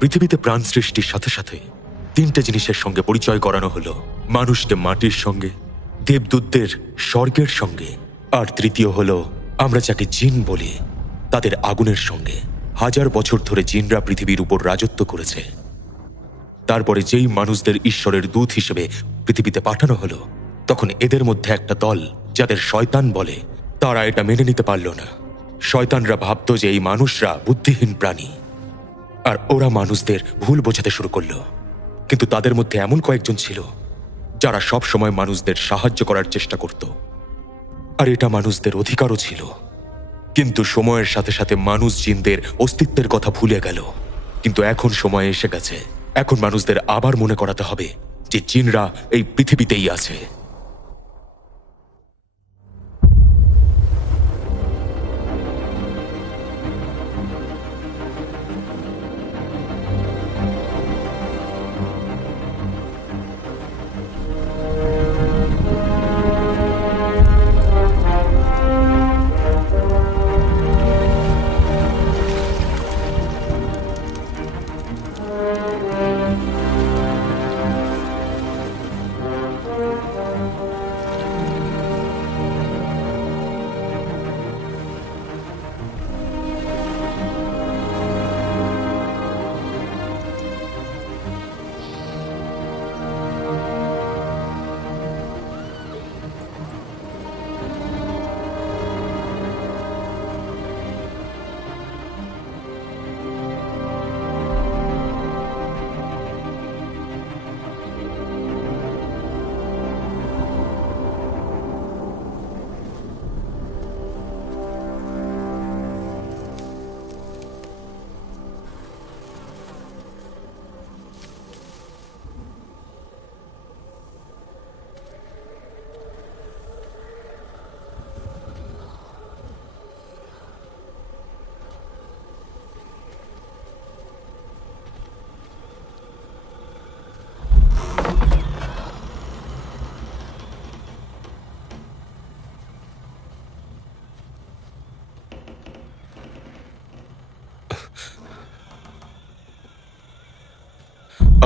পৃথিবীতে প্রাণ সৃষ্টির সাথে সাথে তিনটে জিনিসের সঙ্গে পরিচয় করানো হলো: মানুষকে মাটির সঙ্গে, দেবদূতদের স্বর্গের সঙ্গে, আর তৃতীয় হলো আমরা যাকে জিন বলি তাদের আগুনের সঙ্গে। 1000 বছর ধরে জিনরা পৃথিবীর উপর রাজত্ব করেছে। তারপরে যেই মানুষদের ঈশ্বরের দূত হিসেবে পৃথিবীতে পাঠানো হলো, তখন এদের মধ্যে একটা দল যাদের শয়তান বলে, তারা এটা মেনে নিতে পারল না। শয়তানরা ভাবত যে এই মানুষরা বুদ্ধিহীন প্রাণী, আর ওরা মানুষদের ভুল বোঝাতে শুরু করলো। কিন্তু তাদের মধ্যে এমন কয়েকজন ছিল যারা সব সময় মানুষদের সাহায্য করার চেষ্টা করত, আর এটা মানুষদের অধিকারও ছিল। কিন্তু সময়ের সাথে সাথে মানুষ জিনদের অস্তিত্বের কথা ভুলে গেল। কিন্তু এখন সময় এসে গেছে, এখন মানুষদের আবার মনে করাতে হবে যে জিনরা এই পৃথিবীতেই আছে।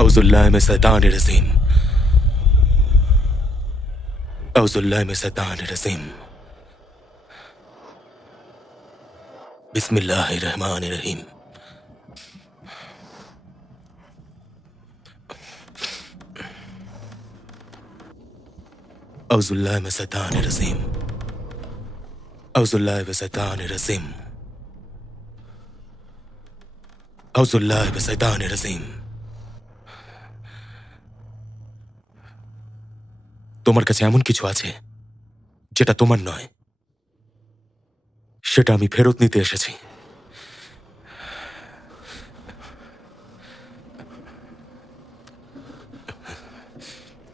আউযুবিল্লাহি মিনাশ শাইতানির রাজিম। আউযুবিল্লাহি মিনাশ শাইতানির রাজিম। বিসমিল্লাহির রহমানির রহিম। আউযুবিল্লাহি মিনাশ শাইতানির রাজিম। আউযুবিল্লাহি মিনাশ শাইতানির রাজিম। আউযুবিল্লাহি মিনাশ শাইতানির রাজিম। তোমার কাছে এমন কিছু আছে যেটা তোমার নয়, সেটা আমি ফেরত নিতে এসেছি।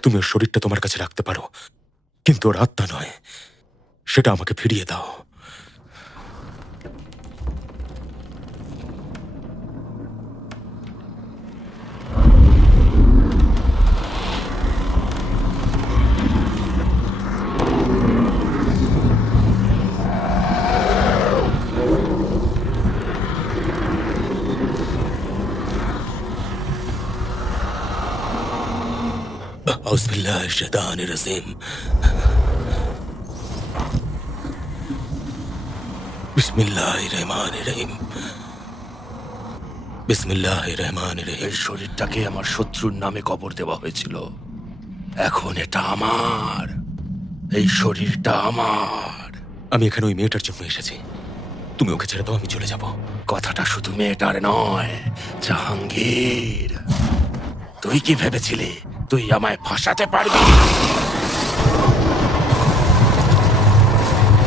তুমি ওর শরীরটা তোমার কাছে রাখতে পারো, কিন্তু ওর আত্মা নয়, সেটা আমাকে ফিরিয়ে দাও। আউযুবিল্লাহি মিনাশ শাইতানির রাজিম। বিসমিল্লাহির রহমানির রহিম। বিসমিল্লাহির রহমানির রহিম। এই শরীরটাকে আমার শত্রুর নামে কবর দেওয়া হয়েছিল, এখন এটা আমার। এই শরীরটা আমার। আমি এখানে ওই মেয়েটার জন্য এসেছি। তুমি ওকে ছেড়ে দাও, আমি চলে যাব। কথাটা শুধু মেয়েটার নয়, জাহাঙ্গীর। তুই কি ভেবেছিলি তুই আমায় ফাঁসাতে পারবি?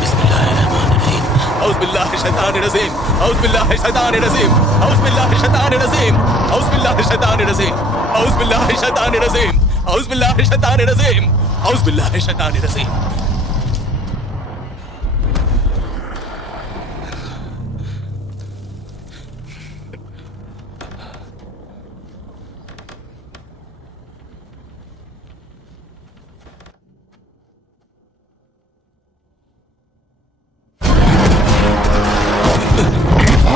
বিসমিল্লাহির রহমানির রহিম। আউযুবিল্লাহি মিনাশ শাইতানির রাজিম। আউযুবিল্লাহি মিনাশ শাইতানির রাজিম। আউযুবিল্লাহি মিনাশ শাইতানির রাজিম। আউযুবিল্লাহি মিনাশ শাইতানির রাজিম। আউযুবিল্লাহি মিনাশ শাইতানির রাজিম। আউযুবিল্লাহি মিনাশ শাইতানির রাজিম। আউযুবিল্লাহি মিনাশ শাইতানির রাজিম।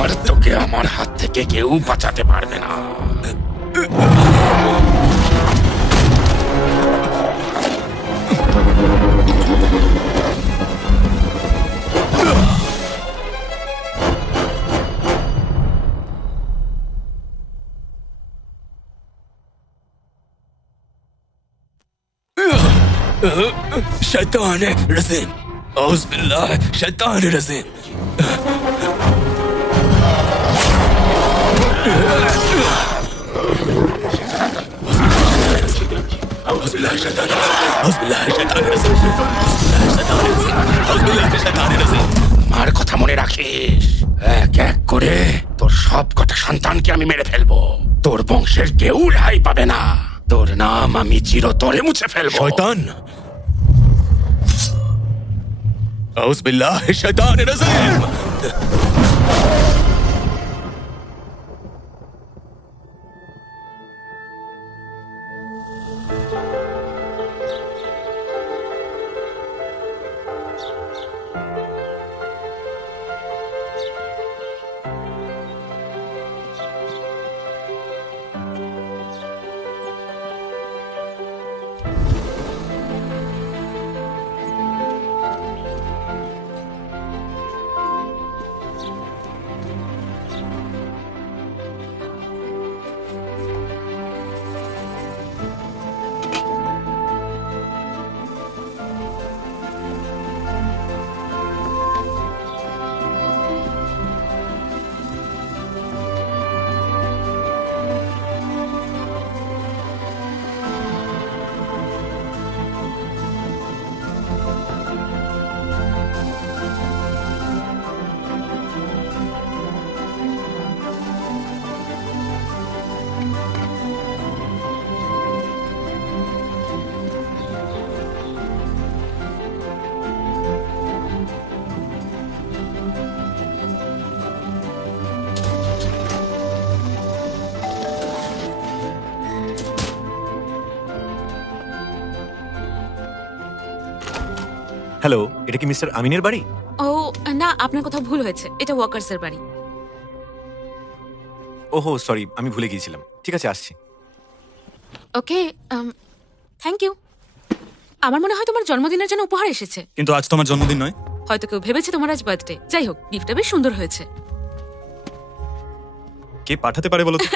আর তোকে আমার হাত থেকে থেকে কেউ বাঁচাতে পারবে না। शैतान रजीम, औज़ बिल्लाह शैतान रजीम। মার কথা মনে রাখিস, এক এক করে তোর সব কটা সন্তানকে আমি মেরে ফেলবো। তোর বংশের কেউ রেহাই পাবে না। তোর নাম আমি চিরতরে মুছে ফেলবো। শয়তান, আউযু বিল্লাহি শাইতানির রাজিম। হ্যালো, এটা কি মিস্টার আমিনের বাড়ি? ও না, আপনার কোথাও ভুল হয়েছে, এটা ওয়াকার্সের বাড়ি। ওহো সরি, আমি ভুলে গিয়েছিলাম। ঠিক আছে, আসছি। ওকে, থ্যাংক ইউ। আমার মনে হয় তোমার জন্মদিনের জন্য উপহার এসেছে। কিন্তু আজ তোমার জন্মদিন নয়। হয়তো কেউ ভেবেছে তোমার আজ বার্থডে। যাই হোক, গিফটটা বেশ সুন্দর হয়েছে। কে পাঠাতে পারে বলো তো?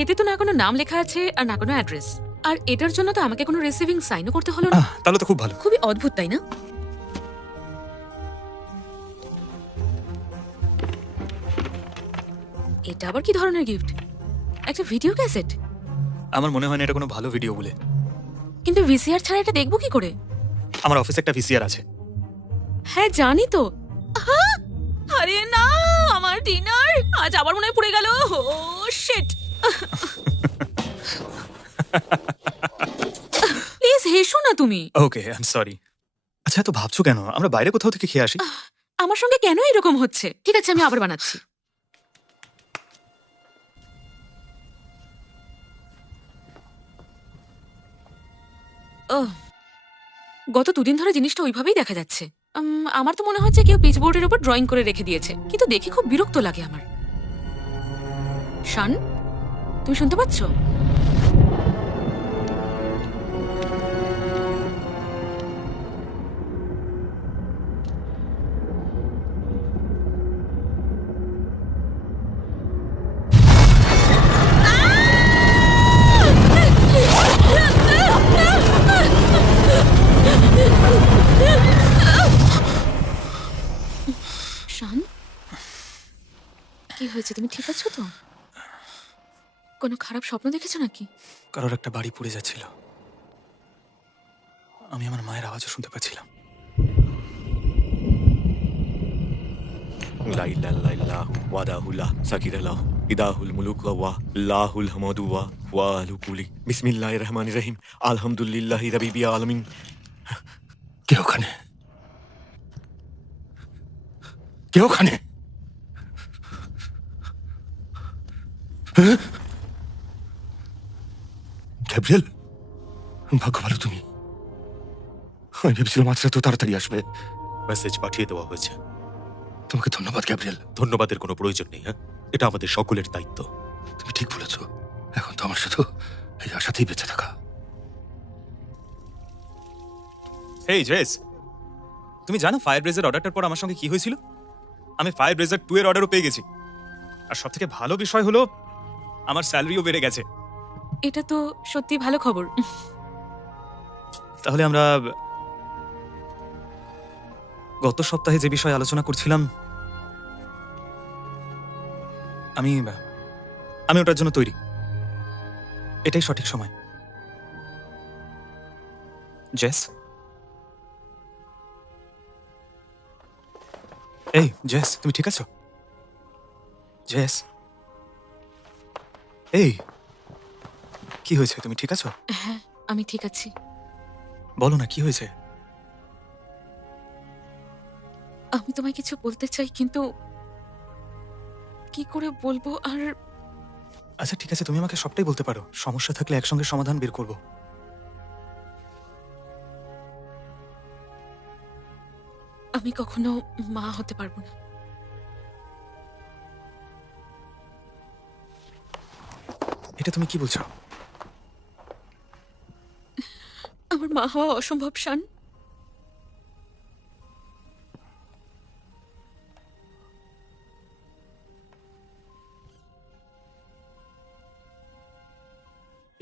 এতে তো না কোনো নাম লেখা আছে আর না কোনো অ্যাড্রেস। আর এটার জন্য তো আমাকে কোনো রিসিভিং সাইনও করতে হলো না। তাহলে তো খুব ভালো। খুবই অদ্ভুত, তাই না? এটা আবার কি ধরনের গিফট? একটা ভিডিও ক্যাসেট? আমার মনে হয় না এটা কোনো ভালো ভিডিও বলে। কিন্তু ভিসিআর ছাড়া এটা দেখবো কি করে? আমার অফিসে একটা ভিসিআর আছে। হ্যাঁ জানি তো। আহা! আরে না, আমার ডিনার আজ আবার মনে হয় পুড়ে গেল। ও শিট। প্লিজ হেসো না তুমি। ওকে, আই এম সরি। আচ্ছা, এত ভাবছো কেন? আমরা বাইরে কোথাও থেকে খেয়ে আসি। আমার সঙ্গে কেন এরকম হচ্ছে? ঠিক আছে, আমি আবার বানাচ্ছি। গত দুদিন ধরে জিনিসটা ওইভাবেই দেখা যাচ্ছে। আমার তো মনে হচ্ছে কেউ পিচবোর্ডের উপর ড্রয়িং করে রেখে দিয়েছে, কিন্তু দেখে খুব বিরক্ত লাগে আমার। শান, তুমি শুনতে পাচ্ছ? শান, কি হয়েছে? তুমি ঠিক আছো তো? কোনো খারাপ স্বপ্ন দেখেছো নাকি? কারোর একটা বাড়ি পুড়ে যাচ্ছিল। আমি আমার মায়ের আওয়াজও শুনতে পাচ্ছিলাম। লা ইলাহা ইল্লাল্লাহ ওয়াদাহুল্লাহ সাকিরাল্লাহ ইদাহুল মুলুক ওয়া লাহুল হামদু ওয়া আলু কুলি বিসমিল্লাহির রহমানির রহিম আলহামদুলিল্লাহি রাব্বিল আলামিন। কে ওখানে? কে ওখানে? গ্যাব্রিয়েল, ভাগ্য ভালো তুমি। আমি ভেবেছিলাম আজ রাতেও তাড়াতাড়ি আসবে। মেসেজ পাঠিয়ে দেওয়া হয়েছে। তোমাকে ধন্যবাদ গ্যাব্রিয়েল। ধন্যবাদের কোনো প্রয়োজন নেই। হ্যাঁ, এটা আমাদের সকলের দায়িত্ব। তুমি ঠিক বলেছ। এখন তো আমার শুধু এই আশাতেই বেঁচে থাকা। হেই জেস, তুমি জানো ফায়ার ব্রেজের অর্ডারটার পর আমার সঙ্গে কি হয়েছিল? আমি ফায়ার ব্রেজার 2 এর অর্ডারও পেয়ে গেছি। আর সব থেকে ভালো বিষয় হলো আমার স্যালারিও বেড়ে গেছে। এটা তো সত্যি ভালো খবর। তাহলে আমরা গত সপ্তাহে যে বিষয়ে আলোচনা করছিলাম, আমি আমি ওটার জন্য তৈরি। এটাই সঠিক সময়। জেস, এই জেস, তুমি ঠিক আছো? জেস, এই কি হয়েছে? তুমি ঠিক আছো? হ্যাঁ, আমি ঠিক আছি। বলো না, কি হয়েছে? আমি তোমায় কিছু বলতে চাই, কিন্তু কি করে বলবো। আর আচ্ছা ঠিক আছে, তুমি আমাকে সবটাই বলতে পারো। সমস্যা থাকলে একসঙ্গে সমাধান বের করব। আমি কখনো মা হতে পারবো না। এটা তুমি কি বলছো? আমার মা হওয়া অসম্ভব, শান।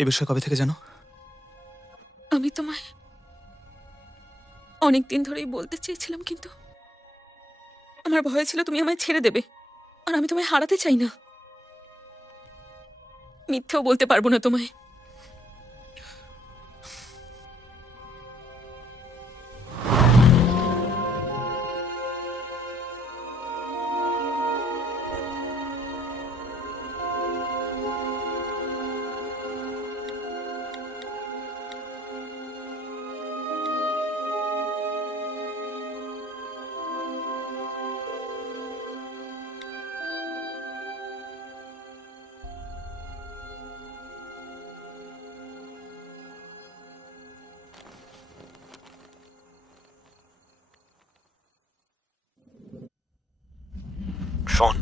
এ বিষয়ে কবে থেকে জানো? আমি তোমায় অনেকদিন ধরেই বলতে চেয়েছিলাম, কিন্তু আমার ভয় ছিল তুমি আমায় ছেড়ে দেবে। আর আমি তোমায় হারাতে চাই না। মিথ্যেও বলতে পারবো না তোমায়। শন,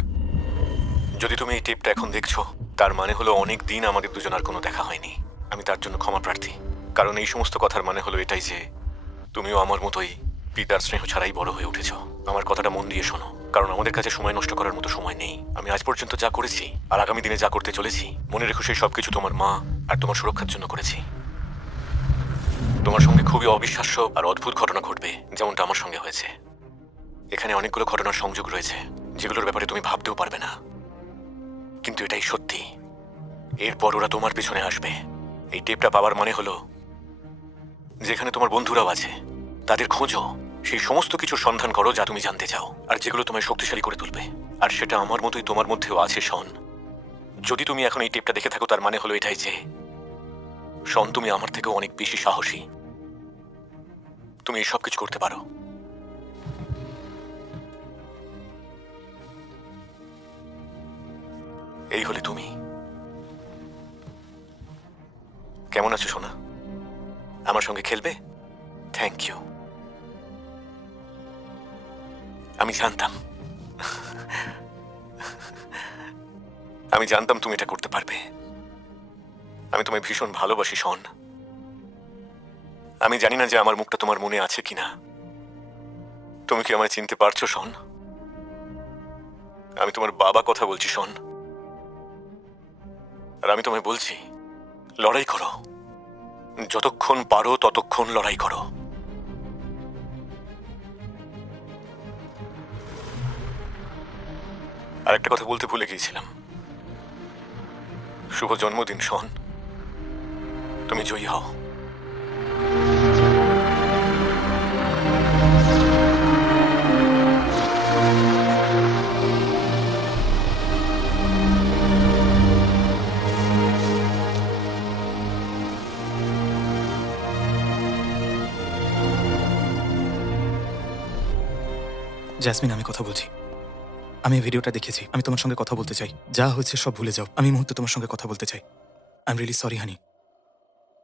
যদি তুমি এই টেপটা এখন দেখছো, তার মানে হলো অনেক দিন আমাদের দুজনের কোনো দেখা হয়নি। আমি তার জন্য ক্ষমা প্রার্থী। কারণ এই সমস্ত কথার মানে হলো এটাই যে তুমিও আমার মতোই পিতার স্নেহ ছাড়াই বড় হয়ে উঠেছ। আমার কথাটা মন দিয়ে শোনো, কারণ আমাদের কাছে সময় নষ্ট করার মতো সময় নেই। আমি আজ পর্যন্ত যা করেছি আর আগামী দিনে যা করতে চলেছি, মনে রেখো সেই সবকিছু তোমার মা আর তোমার সুরক্ষার জন্য করেছি। তোমার সঙ্গে খুবই অবিশ্বাস্য আর অদ্ভুত ঘটনা ঘটবে, যেমনটা আমার সঙ্গে হয়েছে। এখানে অনেকগুলো ঘটনার সংযোগ রয়েছে যেগুলোর ব্যাপারে তুমি ভাবতেও পারবে না, কিন্তু এটাই সত্যি। এরপর ওরা তোমার পেছনে আসবে। এই টেপটা পাওয়ার মানে হলো যেখানে তোমার বন্ধুরাও আছে তাদের খোঁজো, সেই সমস্ত কিছুর সন্ধান করো যা তুমি জানতে চাও আর যেগুলো তোমায় শক্তিশালী করে তুলবে। আর সেটা আমার মতোই তোমার মধ্যেও আছে, শন। যদি তুমি এখন এই টেপটা দেখে থাকো, তার মানে হলো এটাই যে শন, তুমি আমার থেকেও অনেক বেশি সাহসী। তুমি এই সব কিছু করতে পারো। এই হলে তুমি। কেমন আছো সোনা? আমার সঙ্গে খেলবে? Thank you. আমি জানতাম তুমি এটা করতে পারবে। আমি তোমায় ভীষণ ভালোবাসি, শন। আমি জানি না যে আমার মুখটা তোমার মনে আছে কিনা। তুমি কি আমায় চিনতে পারছো, শন? আমি তোমার বাবা কথা বলছি, শন। আর আমি তোমায় বলছি, লড়াই করো। যতক্ষণ পারো ততক্ষণ লড়াই করো। আর একটা কথা বলতে ভুলে গিয়েছিলাম। শুভ জন্মদিন, শন। তুমি জয়ী হও। জ্যাসমিন, আমি কথা বলছি। আমি এই ভিডিওটা দেখেছি। আমি তোমার সঙ্গে কথা বলতে চাই। যা হয়েছে সব ভুলে যাও। আমি এই মুহূর্তে তোমার সঙ্গে কথা বলতে চাই। আই এম রিয়েলি সরি, হানি।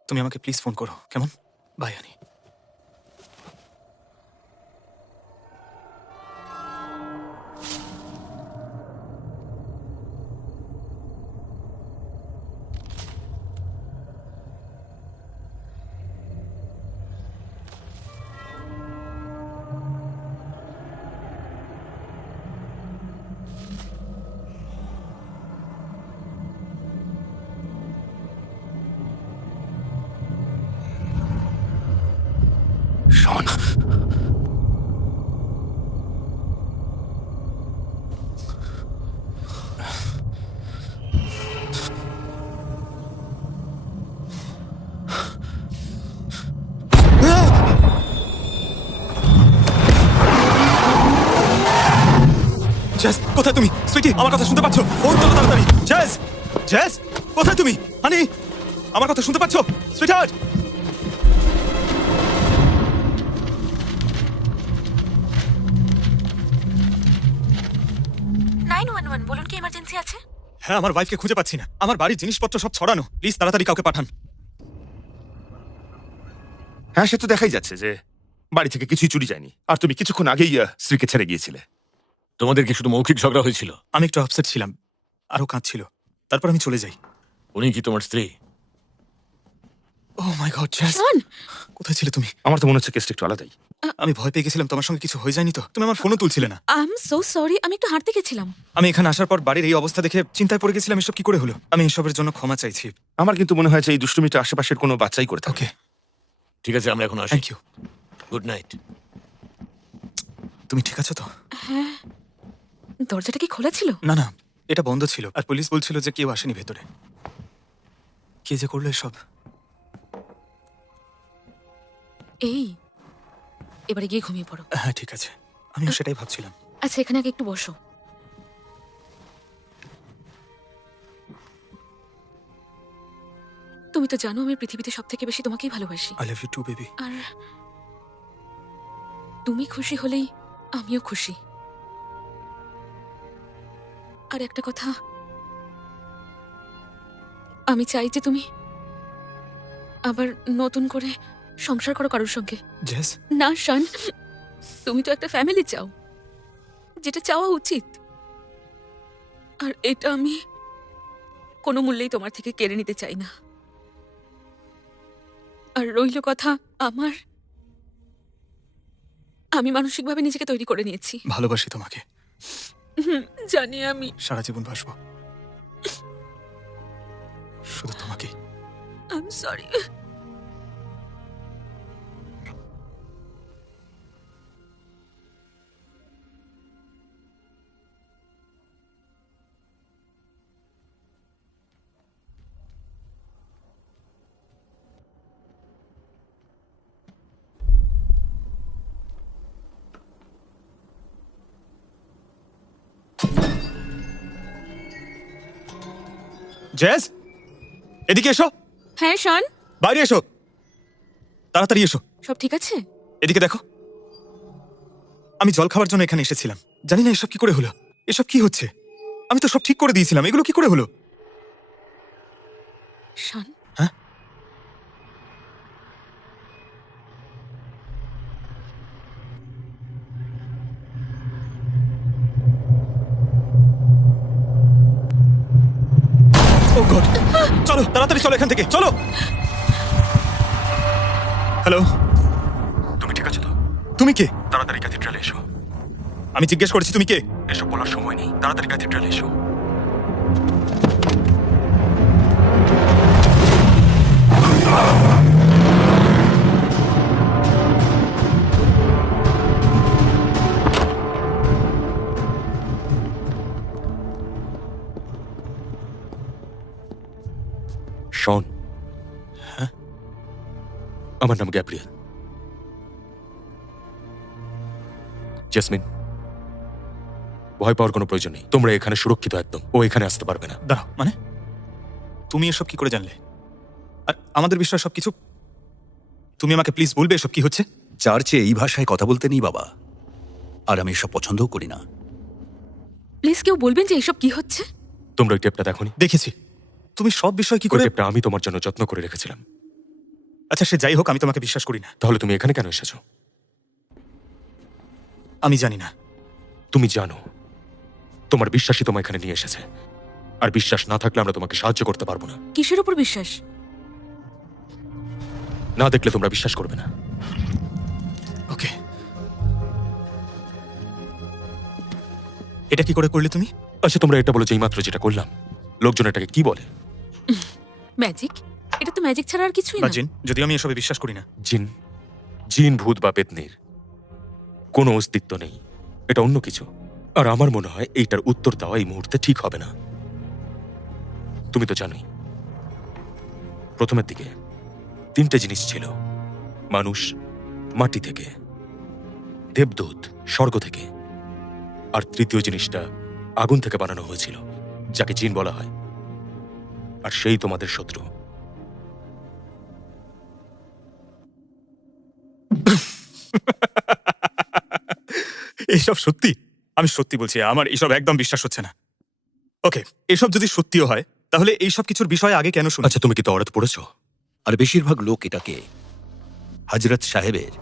তুমি আমাকে প্লিজ ফোন করো, কেমন? By, honey. জ্যাজ, কোথায় তুমি? সুইটি, আমার কথা শুনতে পাচ্ছ? ফোন তোলো তাড়াতাড়ি। জ্যাজ, জ্যাজ, কোথায় তুমি? হানি, আমার কথা শুনতে পাচ্ছ? সুইটহার্ট। 911 বলুন, কি এমার্জেন্সি আছে? হ্যাঁ, আমার ওয়াইফকে খুঁজে পাচ্ছি না। আমার বাড়ির জিনিসপত্র সব ছড়ানো। প্লিজ তাড়াতাড়ি কাউকে পাঠান। হ্যাঁ, সে তো দেখাই যাচ্ছে যে বাড়ি থেকে কিছুই চুরি যায়নি। আর তুমি কিছুক্ষণ আগেই স্ত্রীকে ছেড়ে গিয়েছিলে। তোমাদের কি শুধু মৌখিক ঝগড়া হয়েছিল? আমি একটু আপসেট ছিলাম, আরো কাঁদছিল। তারপর আমি চলে যাই। উনি কি তোমার স্ত্রী? ও মাই গড, জ্যাজ, শোন, কোথায় ছিলে তুমি? আমার তো মনে হচ্ছে কেসটা একটু আলাদাই। আমি ভয় পেয়ে গেছিলাম তোমার সঙ্গে কিছু হয়ে যায়নি তো? তুমি আমার ফোনও তুলছিলে না। আই এম সো সরি, আমি একটু হাঁটতে গেছিলাম। আমি এখানে আসার পর বাড়ির এই অবস্থা দেখে চিন্তায় পড়ে গেছিলাম, এসব কি করে হলো। আমি এসবের জন্য ক্ষমা চাইছি। আমার কিন্তু মনে হয় যে এই দুষ্টুমিটা আশেপাশের কোনো বাচ্চাই করে থাকে। ওকে, ঠিক আছে, আমরা এখন আসি। Thank you. Good night. তুমি ঠিক আছো তো? দরজাটা কি খোলা ছিল? না না, এটা বন্ধ ছিল। আর পুলিশ বলছিল যে কেউ আসেনি ভেতরে। কে যে করলো এসব? এই, এবারে গিয়ে ঘুমিয়ে পড়ো। হ্যাঁ ঠিক আছে, আমিও সেটাই ভাবছিলাম। আচ্ছা, এখানে আগে একটু বসো। তুমি তো জানো আমি পৃথিবীতে সব থেকে বেশি তোমাকেই ভালোবাসি। I love you too baby. আর তুমি খুশি হলেই আমিও খুশি। আর একটা কথা, আমি চাই যে তুমি আবার নতুন করে সংসার করো কারোর সঙ্গে। জ্যাজ, না শান, তুমি তো একটা ফ্যামিলি চাও, যেটা চাওয়া উচিত। আর এটা আমি কোনো মূল্যেই তোমার থেকে কেড়ে নিতে চাই না। আর রইল কথা আমার, আমি মানসিকভাবে নিজেকে তৈরি করে নিয়েছি। ভালোবাসি তোমাকে, জানি আমি। সারা জীবন বাসবো শুধু তোমাকে। I am sorry. জ্যাজ, এদিকে এসো। হ্যাঁ শান, বাইরে এসো, তাড়াতাড়ি এসো। সব ঠিক আছে? এদিকে দেখো, আমি জল খাওয়ার জন্য এখানে এসেছিলাম। জানি না এসব কি করে হলো। এসব কি হচ্ছে? আমি তো সব ঠিক করে দিয়েছিলাম, এগুলো কি করে হলো? শান, হ্যাঁ? ও গড, চলো তাড়াতাড়ি চলো এখান থেকে, চলো। হ্যালো, তুমি ঠিক আছো তো? তুমি কে? তাড়াতাড়ি ক্যাথিড্রালে এসো। আমি জিজ্ঞেস করেছি তুমি কে? এসব বলার সময় নেই, তাড়াতাড়ি ক্যাথিড্রালে এসো। শন, হ্যাঁ? আমার নাম গ্যাব্রিয়েল। জেসমিন, ভয় পাওয়ার কোনো প্রয়োজন নেই। তোমরা এখানে সুরক্ষিত একদম। ও এখানে আসতে পারবে না। দাঁড়াও, মানে তুমি এসব কি করে জানলে? আর আমাদের বিষয়ে সবকিছু তুমি আমাকে প্লিজ বলবে এসব কি হচ্ছে? চার্চে এই ভাষায় কথা বলতে নেই বাবা, আর আমি এসব পছন্দও করি না। প্লিজ কেউ বলবেন যে এসব কি হচ্ছে? তোমরা ওই টেপটা দেখোনি? দেখেছি। তুমি সব বিষয় কি ওই করে? টেপটা আমি তোমার জন্য যত্ন করে রেখেছিলাম। আচ্ছা সে যাই হোক, আমি তোমাকে বিশ্বাস করি না। তাহলে তুমি এখানে কেন এসেছো? আমি জানি না। তুমি জানো, তোমার বিশ্বাসই তোমায় এখানে নিয়ে এসেছে। আর বিশ্বাস না থাকলে আমরা তোমাকে সাহায্য করতে পারবো না। কিসের উপর বিশ্বাস? না দেখলে তোমরা বিশ্বাস করবে না। ওকে, এটা কি করে করলে তুমি? আচ্ছা তোমরা এটা বলো যে এইমাত্র যেটা করলাম, লোকজন এটাকে কি বলে? ম্যাজিক? এটা তো ম্যাজিক ছাড়া আর কিছুই বা না। জিন, যদিও আমি এসবে বিশ্বাস করি না। জিন, জিন, ভূত বা পেতনির কোনো অস্তিত্ব নেই। এটা অন্য কিছু। আর আমার মনে হয় এইটার উত্তর দেওয়া এই মুহূর্তে ঠিক হবে না। তুমি তো জানোই, প্রথমের দিকে 3টে জিনিস ছিল। মানুষ মাটি থেকে, দেবদূত স্বর্গ থেকে, আর তৃতীয় জিনিসটা আগুন থেকে বানানো হয়েছিল, যাকে জিন বলা হয়, আর সেই তোমাদের শত্রু। এইসব সত্যি? আমি সত্যি বলছি, আমার এইসব একদম বিশ্বাস হচ্ছে না। ওকে, এসব যদি সত্যিও হয় তাহলে এইসব কিছুর বিষয়ে আগে কেন শুনি? আচ্ছা, তুমি কি তওরাত পড়েছ? আর বেশিরভাগ লোক এটাকে হযরত সাহেবের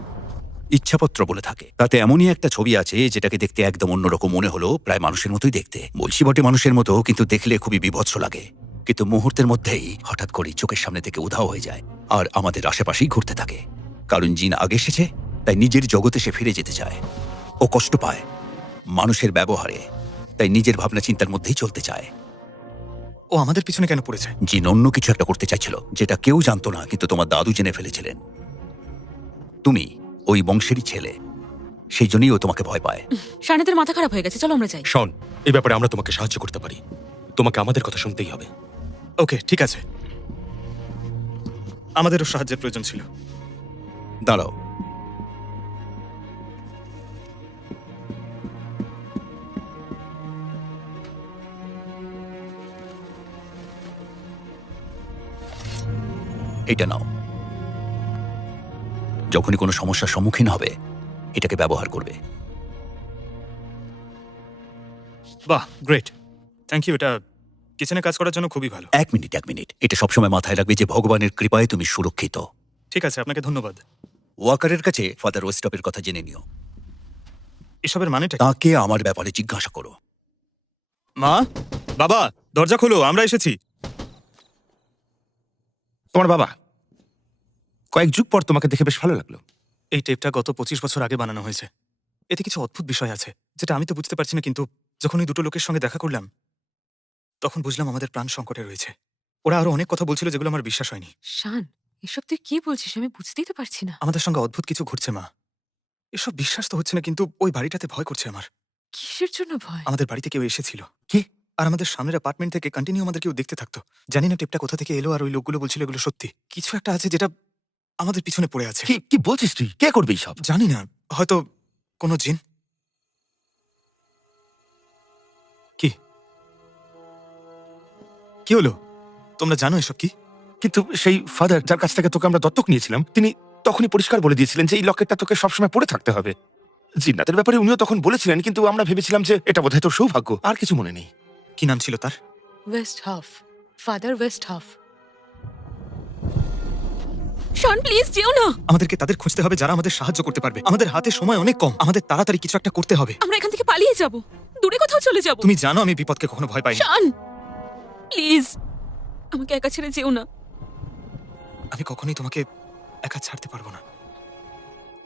ইচ্ছাপত্র বলে থাকে। তাতে এমনই একটা ছবি আছে যেটাকে দেখতে একদম অন্যরকম মনে হলো, প্রায় মানুষের মতোই দেখতে। বলছি বটে মানুষের মতো, কিন্তু দেখলে খুবই বীভৎস লাগে। কিন্তু মুহূর্তের মধ্যেই হঠাৎ করেই চোখের সামনে থেকে উধাও হয়ে যায় আর আমাদের আশেপাশেই ঘুরতে থাকে। কারণ জিন আগে এসেছে, তাই নিজের জগতে সে ফিরে যেতে চায়। ও কষ্ট পায় মানুষের ব্যবহারে, তাই নিজের ভাবনা চিন্তার মধ্যেই চলতে চায়। ও আমাদের পিছনে কেন পড়েছে? জিন অন্য কিছু একটা করতে চাইছিল, যেটা কেউ জানতো না, কিন্তু তোমার দাদু জেনে ফেলেছিলেন। তুমি ওই বংশেরই ছেলে, সেই জন্যই ও তোমাকে ভয় পায়। শানেদের মাথা খারাপ হয়ে গেছে, চলো আমরা যাই। শন, এই ব্যাপারে আমরা তোমাকে সাহায্য করতে পারি। তোমাকে আমাদের কথা শুনতেই হবে। ওকে, ঠিক আছে। আমাদেরও সাহায্যের প্রয়োজন ছিল। দাঁড়াও, এটা নাও। যখনই কোনো সমস্যার সম্মুখীন হবে এটাকে ব্যবহার করবে। বাহ, গ্রেট, থ্যাংক ইউ। এটা কিচেনে কাজ করার জন্য খুবই ভালো। এক মিনিট, এটা সবসময় মাথায় রাখবে যে ভগবানের কৃপায় তুমি সুরক্ষিত। ঠিক আছে, আপনাকে ধন্যবাদ। ওয়াকারের কাছে ফাদার ওয়েস্টপের কথা জেনে নিও। এসবের মানেটা কি? তাকে আমার ব্যাপারে জিজ্ঞাসা করো। মা, বাবা, দরজা খোলো, আমরা এসেছি। তোমার বাবা, কয়েক যুগ পর তোমাকে দেখে বেশ ভালো লাগলো। এই টেপটা গত 25 বছর আগে বানানো হয়েছে। এতে কিছু অদ্ভুত বিষয় আছে যেটা আমি তো বুঝতে পারছি না, কিন্তু যখন এই দুটো লোকের সঙ্গে দেখা করলাম তখন বুঝলাম আমাদের প্রাণ সংকটে রয়েছে। ওরা আরো অনেক কথা বলছিল যেগুলো আমার বিশ্বাস হয়নি। শান, এসব তুই কি বলছিস? আমি বুঝতেই তো পারছি না। আমাদের সঙ্গে অদ্ভুত কিছু ঘটছে মা। এসব বিশ্বাস তো হচ্ছে না, কিন্তু ওই বাড়িটাতে ভয় করছে আমার। কিসের জন্য ভয়? আমাদের বাড়িতে কেউ এসেছিল। কি? আর আমাদের সামনের অ্যাপার্টমেন্ট থেকে কন্টিনিউ আমাদের কেউ দেখতে থাকতো। জানি না টেপটা কোথা থেকে এলো, আর ওই লোকগুলো বলছিল এগুলো সত্যি। কিছু একটা আছে যেটা আমাদের পিছনে পড়ে আছে। কি কি বলছিস তুই? কে করবি সব? জানি না, হয়তো কোনো জিন। কি কি হলো? তোমরা জানো এসব কি? কিন্তু সেই ফাদার যার কাছ থেকে তোকে আমরা দত্তক নিয়েছিলাম, তিনি তখনই পরিষ্কার বলে দিয়েছিলেন যে এই লকেটটা তোকে সবসময় পড়ে থাকতে হবে। জিন্নাতের ব্যাপারে উনিও তখন বলেছিলেন, কিন্তু আমরা ভেবেছিলাম যে এটা বোধহয় তোর সৌভাগ্য। আর কিছু মনে নেই। কি নাম ছিল তার? Westhoff, father Westhoff. Shaan, please যেও না। আমাদেরকে তাদের খুঁজতে হবে যারা আমাদের সাহায্য করতে পারবে। আমাদের হাতে সময় অনেক কম, আমাদের তাড়াতাড়ি কিছু একটা করতে হবে। আমরা এখান থেকে পালিয়ে যাব, দূরে কোথাও চলে যাব। তুমি জানো আমি বিপদকে কখনো ভয় পাই না। শান, প্লিজ আমাকে একা ছেড়ে যেও না। আমি কখনোই তোমাকে একা ছাড়তে পারবো না।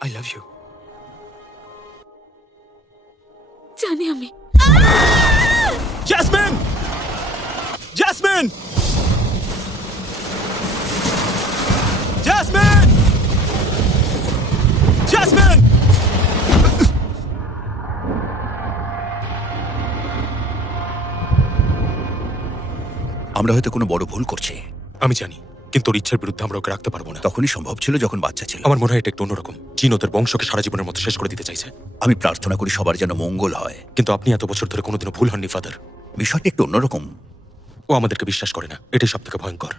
I love you. জানি আমি। জ্যাসমিন! জ্যাসমিন! জ্যাসমিন! জ্যাসমিন! আমরা হয়তো কোনো বড় ভুল করছি। আমি জানি, কিন্তু ওর ইচ্ছার বিরুদ্ধে আমরা ওকে রাখতে পারবো না। তখনই সম্ভব ছিল যখন বাচ্চা ছিল। আমার মনে হয় এটা একটু অন্যরকম। চীন ওদের বংশকে সারা জীবনের মতো শেষ করে দিতে চাইছে। আমি প্রার্থনা করি সবার যেন মঙ্গল হয়। কিন্তু আপনি এত বছর ধরে কোনোদিনও ভুল হননি ফাদার। বিষয়টা একটু অন্যরকম। ও আমাদেরকে বিশ্বাস করে না, এটাই সব থেকে ভয়ঙ্কর।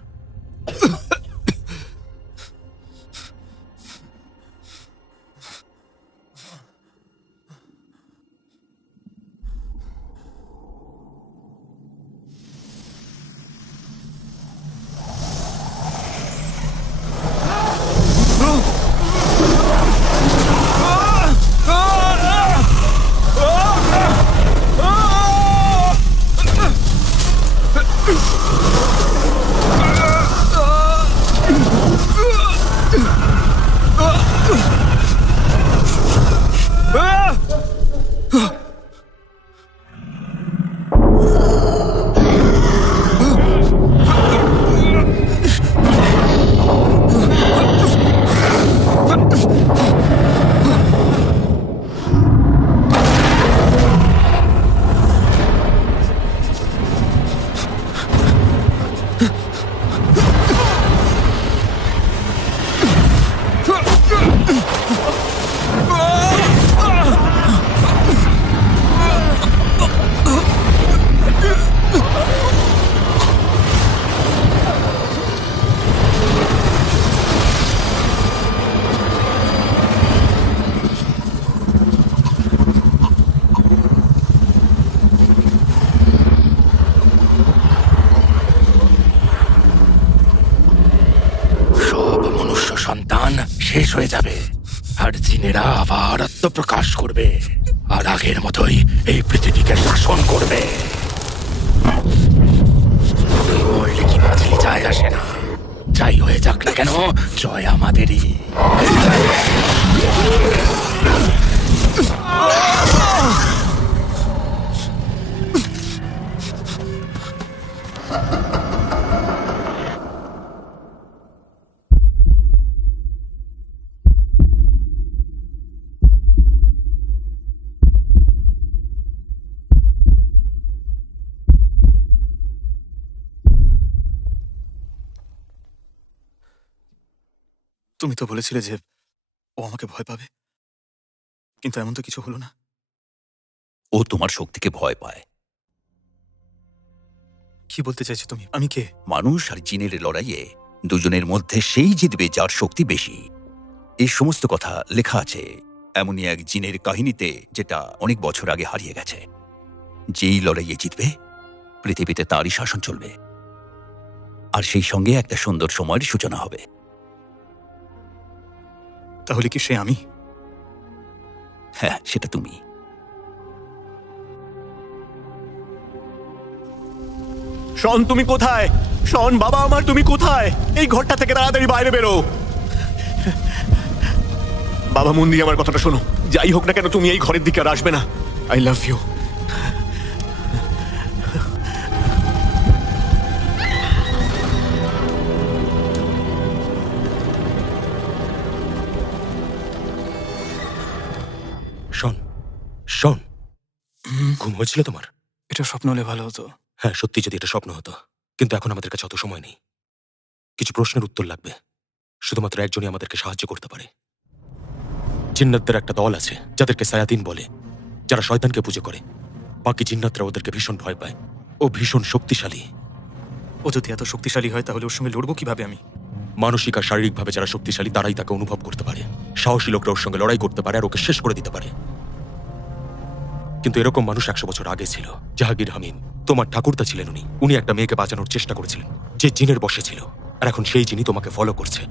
শেষ হয়ে যাবে আর জিনেরা আবার আত্মপ্রকাশ করবে আর আগের মতোই এই পৃথিবীকে শাসন করবে। তুই মরলে কি বাঁচলে যায় আসে না, যাই হয়ে যাক না কেন, জয় আমাদেরই। তুমি তো বলেছিলে যে ও আমাকে ভয় পাবে, কিন্তু এমন তো কিছু হলো না। ও তোমার শক্তিকে ভয় পায়। কি বলতে চাইছো তুমি? আমি কে? মানুষ আর জিনের লড়াইয়ে দুজনের মধ্যে সেই জিতবে যার শক্তি বেশি। এই সমস্ত কথা লেখা আছে এমনই এক জিনের কাহিনীতে, যেটা অনেক বছর আগে হারিয়ে গেছে। যেই লড়াইয়ে জিতবে পৃথিবীতে তারই শাসন চলবে, আর সেই সঙ্গে একটা সুন্দর সময়ের সূচনা হবে। তাহলে কি সে আমি? হ্যাঁ, সেটা তুমি। শন, তুমি কোথায়? শন বাবা আমার, তুমি কোথায়? এই ঘরটা থেকে তাড়াতাড়ি বাইরে বেরো। বাবা, মন দিয়ে আমার কথাটা শোনো। যাই হোক না কেন, তুমি এই ঘরের দিকে আর আসবে না। I love you. শোন শোন, ঘুম হয়েছিল তোমার? এটা স্বপ্ন হলে ভালো হতো। হ্যাঁ, সত্যি যদি এটা স্বপ্ন হতো, কিন্তু এখন আমাদের কাছে অত সময় নেই। কিছু প্রশ্নের উত্তর লাগবে। শুধুমাত্র একজনই আমাদেরকে সাহায্য করতে পারে। জিন্নাতদের একটা দল আছে যাদেরকে সায়াদিন বলে, যারা শয়তানকে পুজো করে। বাকি জিন্নাতরা ওদেরকে ভীষণ ভয় পায়। ও ভীষণ শক্তিশালী। ও যদি এত শক্তিশালী হয় তাহলে ওর সঙ্গে লড়বো কিভাবে আমি? মানসিক আর শারীরিকভাবে যারা শক্তিশালী তারাই তাকে অনুভব করতে পারে। সাহসী লোকরা ওর সঙ্গে লড়াই করতে পারে আর ওকে শেষ করে দিতে পারে। কিন্তু এরকম মানুষ 100 বছর আগে ছিল। জাহাঙ্গীর হামিদ, তোমার ঠাকুরদা ছিলেন উনি। উনি একটা মেয়েকে বাঁচানোর চেষ্টা করেছিলেন যে জিনের বশে ছিল, আর এখন সেই জিনই তোমাকে ফলো করছে।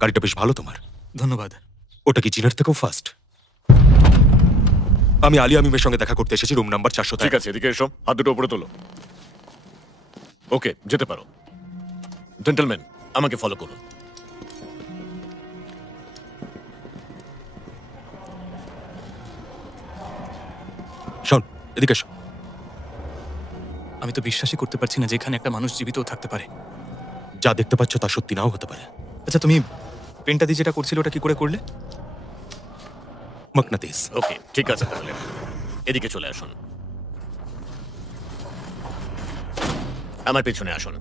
গাড়িটা বেশ ভালো তোমার। ধন্যবাদ। ওটা কি জিনের থেকেও ফাস্ট? আমি আলী আমিমের সঙ্গে দেখা করতে এসেছি, রুম নাম্বার 400। ঠিক আছে, এদিকে এসো, হাত দুটো উপরে তোলো। ওকে, যেতে পারো। জেন্টলম্যান, আমাকে ফলো করুন। শোন, এদিকে এসো। আমি তো বিশ্বাসই করতে পারছি না যে এখানে একটা মানুষ জীবিতও থাকতে পারে। যা দেখতে পাচ্ছ তা সত্যি নাও হতে পারে। আচ্ছা, তুমি পেনটা দিয়ে যেটা করছিলে ওটা কি করে করলে? মাকনাতিস। ওকে, ঠিক আছে, তাহলে এদিকে চলে আসুন। আমার পেছনে আসুন।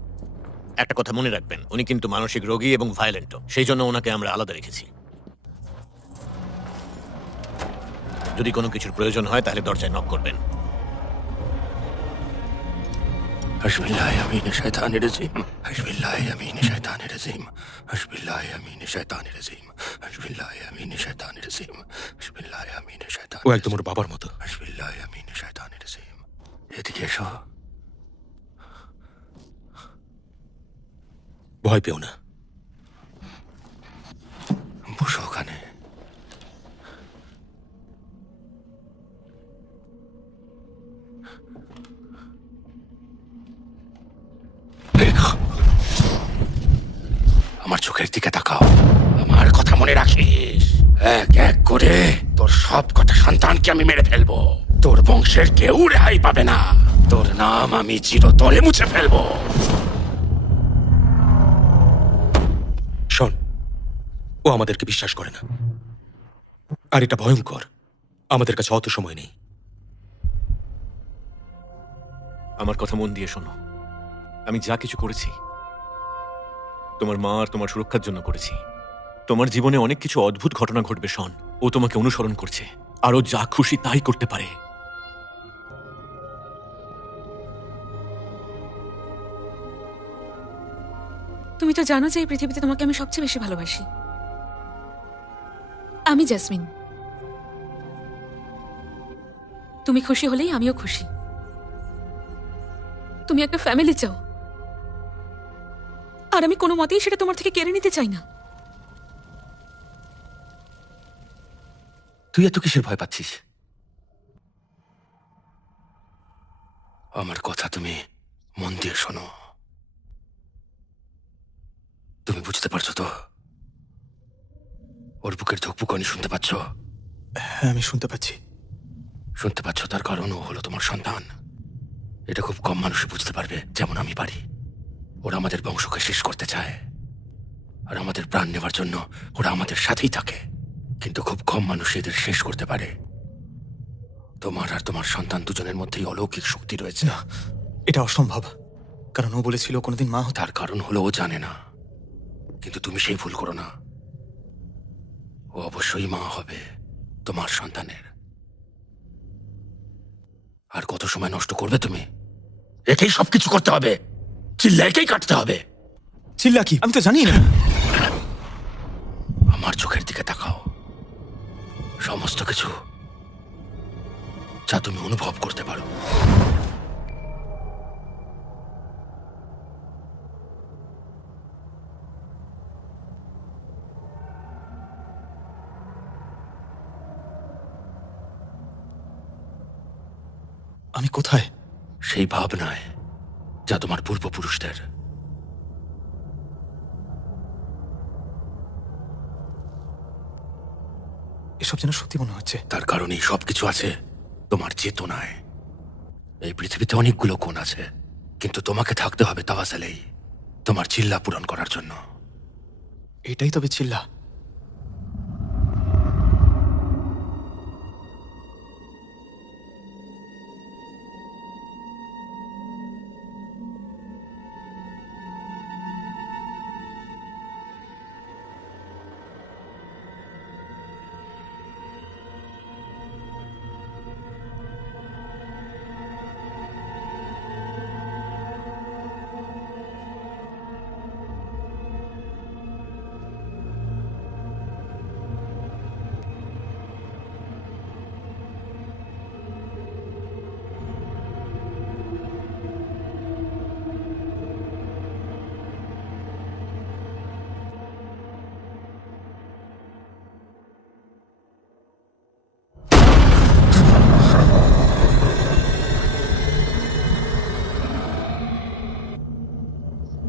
একটা কথা মনে রাখবেন, উনি কিন্তু মানসিক রোগী এবং ভায়োলেন্টও, সেই জন্য ওনাকে আমরা আলাদা রেখেছি। যদি কোনো কিছুর প্রয়োজন হয় তাহলে দরজায় নক করবেন। হাসবিল্লাহি আমিন শাইতানির রাজিম, হাসবিল্লাহি আমিন শাইতানির রাজিম, হাসবিল্লাহি আমিন শাইতানির রাজিম, হাসবিল্লাহি আমিন শাইতানির রাজিম, হাসবিল্লাহি আমিন শাইতানির। ও একদম ওর বাবার মতো। হাসবিল্লাহি আমিন শাইতানির রাজিম। এদিকে এসো। ভয় পেও না। বসো ওখানে। আমার চোখের দিকে তাকাও। আমার কথা মনে রাখিস। এক এক করে তোর সব কটা সন্তানকে আমি মেরে ফেলবো। তোর বংশের কেউ রেহাই পাবে না। তোর নাম আমি চিরতরে মুছে ফেলবো। শোন, ও আমাদেরকে বিশ্বাস করে না, আর এটা ভয়ঙ্কর। আমাদের কাছে অত সময় নেই। আমার কথা মন দিয়ে শোনো। আমি যা কিছু করেছি তোমার মা আর তোমার সুরক্ষার জন্য করেছি। তোমার জীবনে অনেক কিছু অদ্ভুত ঘটনা ঘটবে শন। ও তোমাকে অনুসরণ করছে, আর ও যা খুশি তাই করতে পারে। তুমি তো জানো যে এই পৃথিবীতে তোমাকে আমি সবচেয়ে বেশি ভালোবাসি। আমি জেসমিন। তুমি খুশি হলেই আমিও খুশি। তুমি একটা ফ্যামিলি চাও, আর আমি কোনো মতেই সেটা তোমার থেকে কেড়ে নিতে চাই না। তুই এত কিসের ভয় পাচ্ছিস? আমার কথা তুমি মন দিয়ে শোনো। তুমি বুঝতে পারছো তো? ওর বুকের ধুকপুকানি শুনতে পাচ্ছ? হ্যাঁ, আমি শুনতে পাচ্ছি। শুনতে পাচ্ছ, তার কারণ ও হলো তোমার সন্তান। এটা খুব কম মানুষই বুঝতে পারবে, যেমন আমি পারি। ওরা আমাদের বংশকে শেষ করতে চায়, আর আমাদের প্রাণ নেওয়ার জন্য ওরা আমাদের সাথেই থাকে। কিন্তু খুব কম মানুষ এদের শেষ করতে পারে। তোমার আর তোমার সন্তান দুজনের মধ্যেই অলৌকিক শক্তি রয়েছে। না, এটা অসম্ভব। কারণ ও বলেছিল কোনোদিন মা হতে। তার কারণ হলো ও জানে না, কিন্তু তুমি সেই ভুল করো না। ও অবশ্যই মা হবে তোমার সন্তানের। আর কত সময় নষ্ট করবে তুমি? একেই সবকিছু করতে হবে, চিল্লা একেই কাটতে হবে। চিল্লা কি? আমি তো জানি না। আমার চোখের দিকে তাকাও। সমস্ত কিছু যা তুমি অনুভব করতে পারো। আমি কোথায়? সেই ভাবনায় যা তোমার পূর্বপুরুষদের। এসব যেন সত্যি মনে হচ্ছে। তার কারণেই সবকিছু আছে তোমার চেতনায়। এই পৃথিবীতে অনেকগুলো কোণ আছে, কিন্তু তোমাকে থাকতে হবে তাওয়াসালেই তোমার চিল্লা পূরণ করার জন্য। এটাই তবে চিল্লা?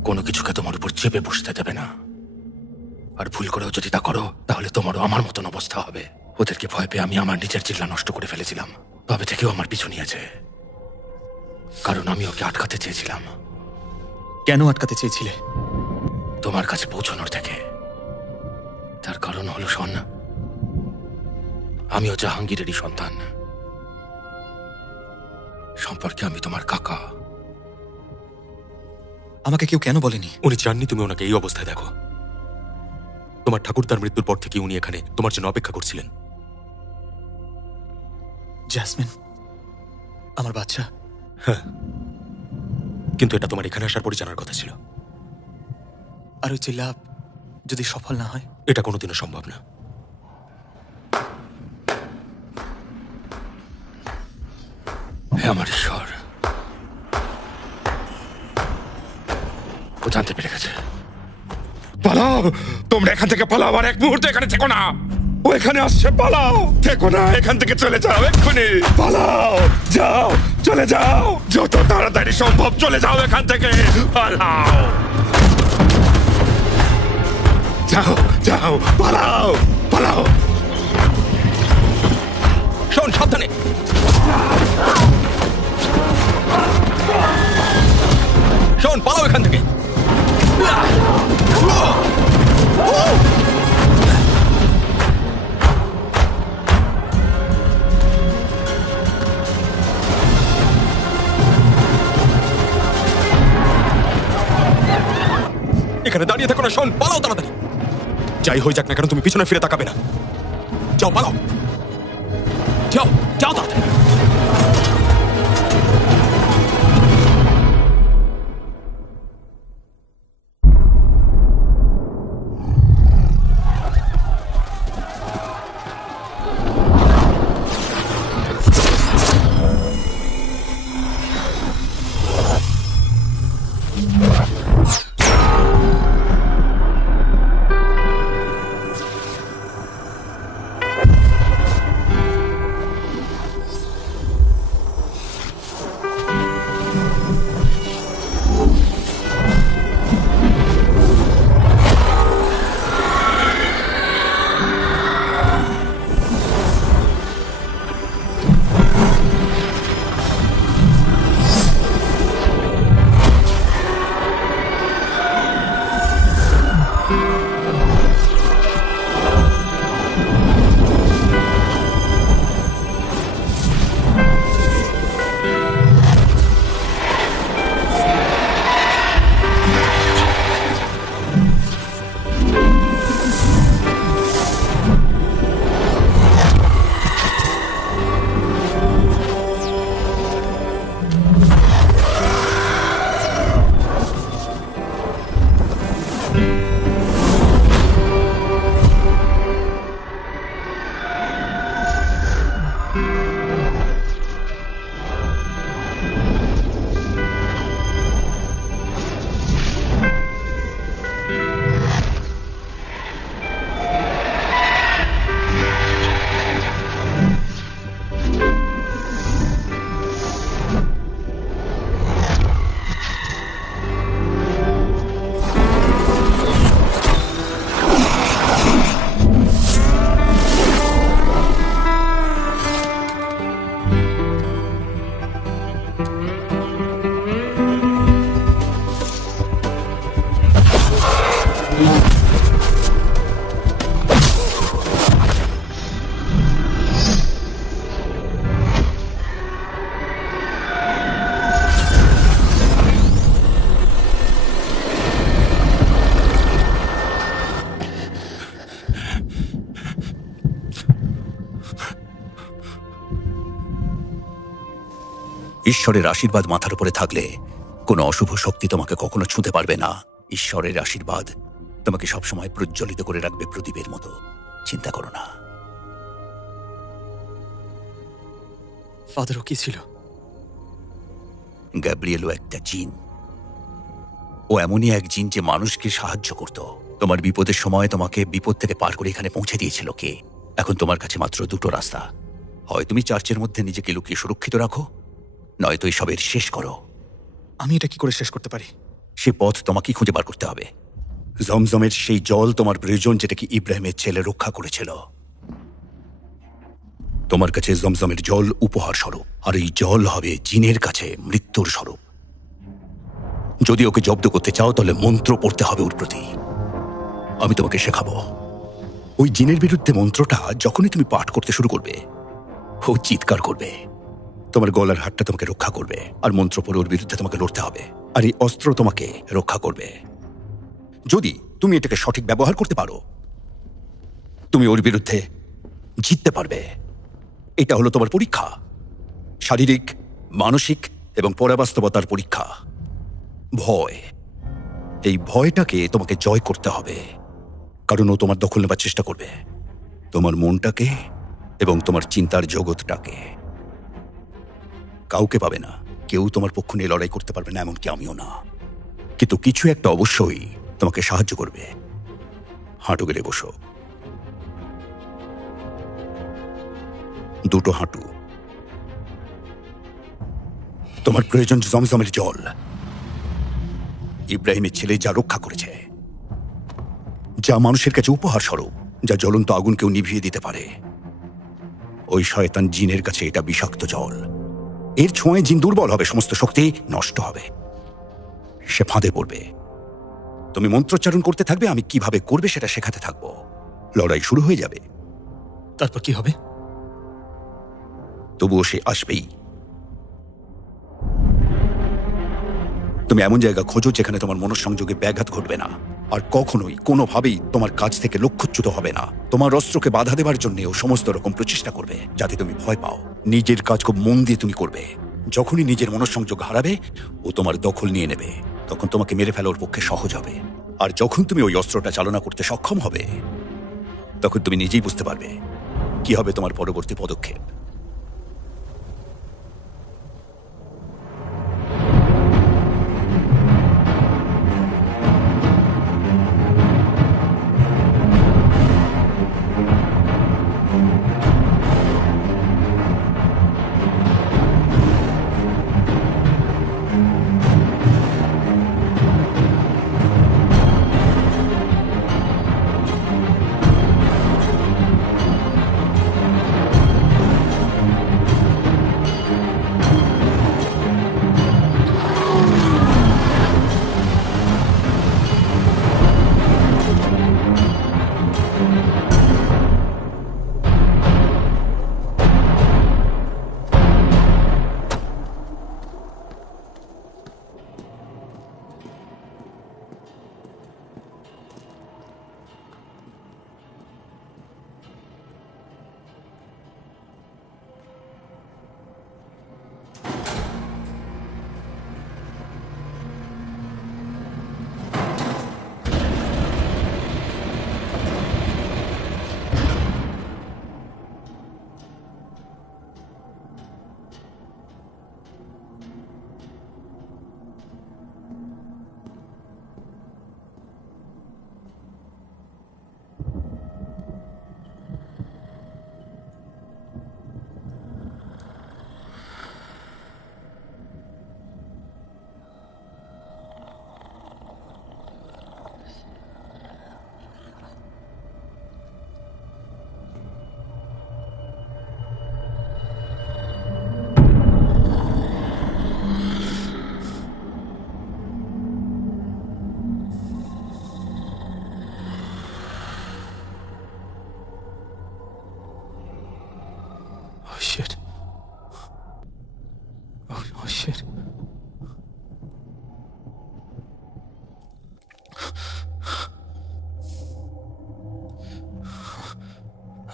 কোনো কিছুকে তোমার উপর চেপে বসতে দেবে না। আর ভুল করেও যদি তা করো, তাহলে তোমারও আমার মতন অবস্থা হবে। ওদেরকে ভয় পেয়ে আমি আমার নিজের চিল্লা নষ্ট করে ফেলেছিলাম। তবে থেকেও আমার পিছু নিয়েছে, কারণ আমি ওকে আটকাতে চেয়েছিলাম। কেন আটকাতে চেয়েছিলে? তোমার কাছে পৌঁছানোর থেকে। তার কারণ হলো শোন, আমিও জাহাঙ্গীরেরই সন্তান। সম্পর্কে আমি তোমার কাকা। আমাকে কেউ কেন বলেনি? উনি চাননি তুমি ওনাকে এই অবস্থায় দেখো। তোমার ঠাকুর তার মৃত্যুর পর থেকে উনি এখানে তোমার জন্য অপেক্ষা করছিলেন। জ্যাসমিন আমার বাচ্চা। হ্যাঁ, কিন্তু এটা তোমার এখানে আসার পরে জানার কথা ছিল। আর ওই চিল্লা যদি সফল না হয়? এটা কোনোদিনও সম্ভব না। হে আমার ঈশ্বর, ও জানতে পেরে গেছে। পালাও, তোমরা এখান থেকে পালাও। আর এক মুহূর্তে এখানে থেকো না। ও এখানে আসছে, পালাও। থেকো না, এখান থেকে চলে যাও এক্ষুনি। পালাও, যাও, চলে যাও, যত তাড়াতাড়ি সম্ভব চলে যাও এখান থেকে। পালাও, যাও, যাও, পালাও, পালাও। শোন, সাবধানে। শোন, পালাও এখান থেকে। এখানে দাঁড়িয়ে থাকো না, শোন, পালাও তাড়াতাড়ি। যাই হয়ে যাক না কেন, তুমি পিছনে ফিরে তাকাবে না। যাও, পালাও, যাও, যাও তাড়াতাড়ি। ঈশ্বরের আশীর্বাদ মাথার উপরে থাকলে কোনো অশুভ শক্তি তোমাকে কখনো ছুঁতে পারবে না। ঈশ্বরের আশীর্বাদ তোমাকে সবসময় প্রজ্বলিত করে রাখবে প্রদীপের মতো। চিন্তা করো না। ফাদারও কি ছিল? গ্যাব্রিয়েলও একটা জিন। ও এমনই এক জিন যে মানুষকে সাহায্য করত। তোমার বিপদের সময় তোমাকে বিপদ থেকে পার করে এখানে পৌঁছে দিয়েছিল কে? এখন তোমার কাছে মাত্র দুটো রাস্তা। হয় তুমি চার্চের মধ্যে নিজেকে লুকিয়ে সুরক্ষিত রাখো, নয়তো এসবের শেষ করো। আমি এটা কি করে শেষ করতে পারি? সে পথ তোমাকেই খুঁজে বার করতে হবে। জমজমের সেই জল তোমার প্রয়োজন, যেটাকে ইব্রাহিমের ছেলে রক্ষা করেছিল। তোমার কাছে জমজমের জল উপহার স্বরূপ, আর এই জল হবে জিনের কাছে মৃত্যুর স্বরূপ। যদি ওকে জব্দ করতে চাও তাহলে মন্ত্র পড়তে হবে ওর প্রতি। আমি তোমাকে শেখাবো। ওই জিনের বিরুদ্ধে মন্ত্রটা যখনই তুমি পাঠ করতে শুরু করবে, ও চিৎকার করবে। তোমার গলার হাতটা তোমাকে রক্ষা করবে, আর মন্ত্র পড়ে ওর বিরুদ্ধে তোমাকে লড়তে হবে। আর এই অস্ত্র তোমাকে রক্ষা করবে। যদি তুমি এটাকে সঠিক ব্যবহার করতে পারো, তুমি ওর বিরুদ্ধে জিততে পারবে। এটা হলো তোমার পরীক্ষা, শারীরিক, মানসিক এবং পরাবাস্তবতার পরীক্ষা। ভয়, এই ভয়টাকে তোমাকে জয় করতে হবে, কারণ ও তোমার দখল নেবার চেষ্টা করবে, তোমার মনটাকে এবং তোমার চিন্তার জগৎটাকে। কাউকে পাবে না, কেউ তোমার পক্ষ নিয়ে লড়াই করতে পারবে না, এমনকি আমিও না। কিন্তু কিছু একটা অবশ্যই তোমাকে সাহায্য করবে। হাঁটু গেড়ে বসো, দুটো হাঁটু। তোমার প্রয়োজন জমজমের জল, ইব্রাহিমের ছেলে যা রক্ষা করেছে, যা মানুষের কাছে উপহার স্বরূপ, যা জ্বলন্ত আগুনকেও নিভিয়ে দিতে পারে। ওই শয়তান জিনের কাছে এটা বিষাক্ত জল। এর ছোঁয়ায় জিন দুর্বল হবে, সমস্ত শক্তি নষ্ট হবে, সে ফাঁদে পড়বে। তুমি মন্ত্রোচ্চারণ করতে থাকবে, আমি কিভাবে করবে সেটা শেখাতে থাকবো। লড়াই শুরু হয়ে যাবে, তারপর কি হবে? তবুও সে আসবেই। তুমি এমন জায়গা খোঁজো যেখানে তোমার মনঃসংযোগে ব্যাঘাত ঘটবে না, আর কখনোই কোনোভাবেই তোমার কাজ থেকে লক্ষ্যচ্যুত হবে না। তোমার অস্ত্রকে বাধা দেবার জন্য ও সমস্ত রকম প্রচেষ্টা করবে যাতে তুমি ভয় পাও। নিজের কাজ খুব মন দিয়ে তুমি করবে। যখনই নিজের মনঃসংযোগ হারাবে, ও তোমার দখল নিয়ে নেবে। তখন তোমাকে মেরে ফেলা ওর পক্ষে সহজ হবে। আর যখন তুমি ওই অস্ত্রটা চালনা করতে সক্ষম হবে, তখন তুমি নিজেই বুঝতে পারবে কি হবে তোমার পরবর্তী পদক্ষেপ।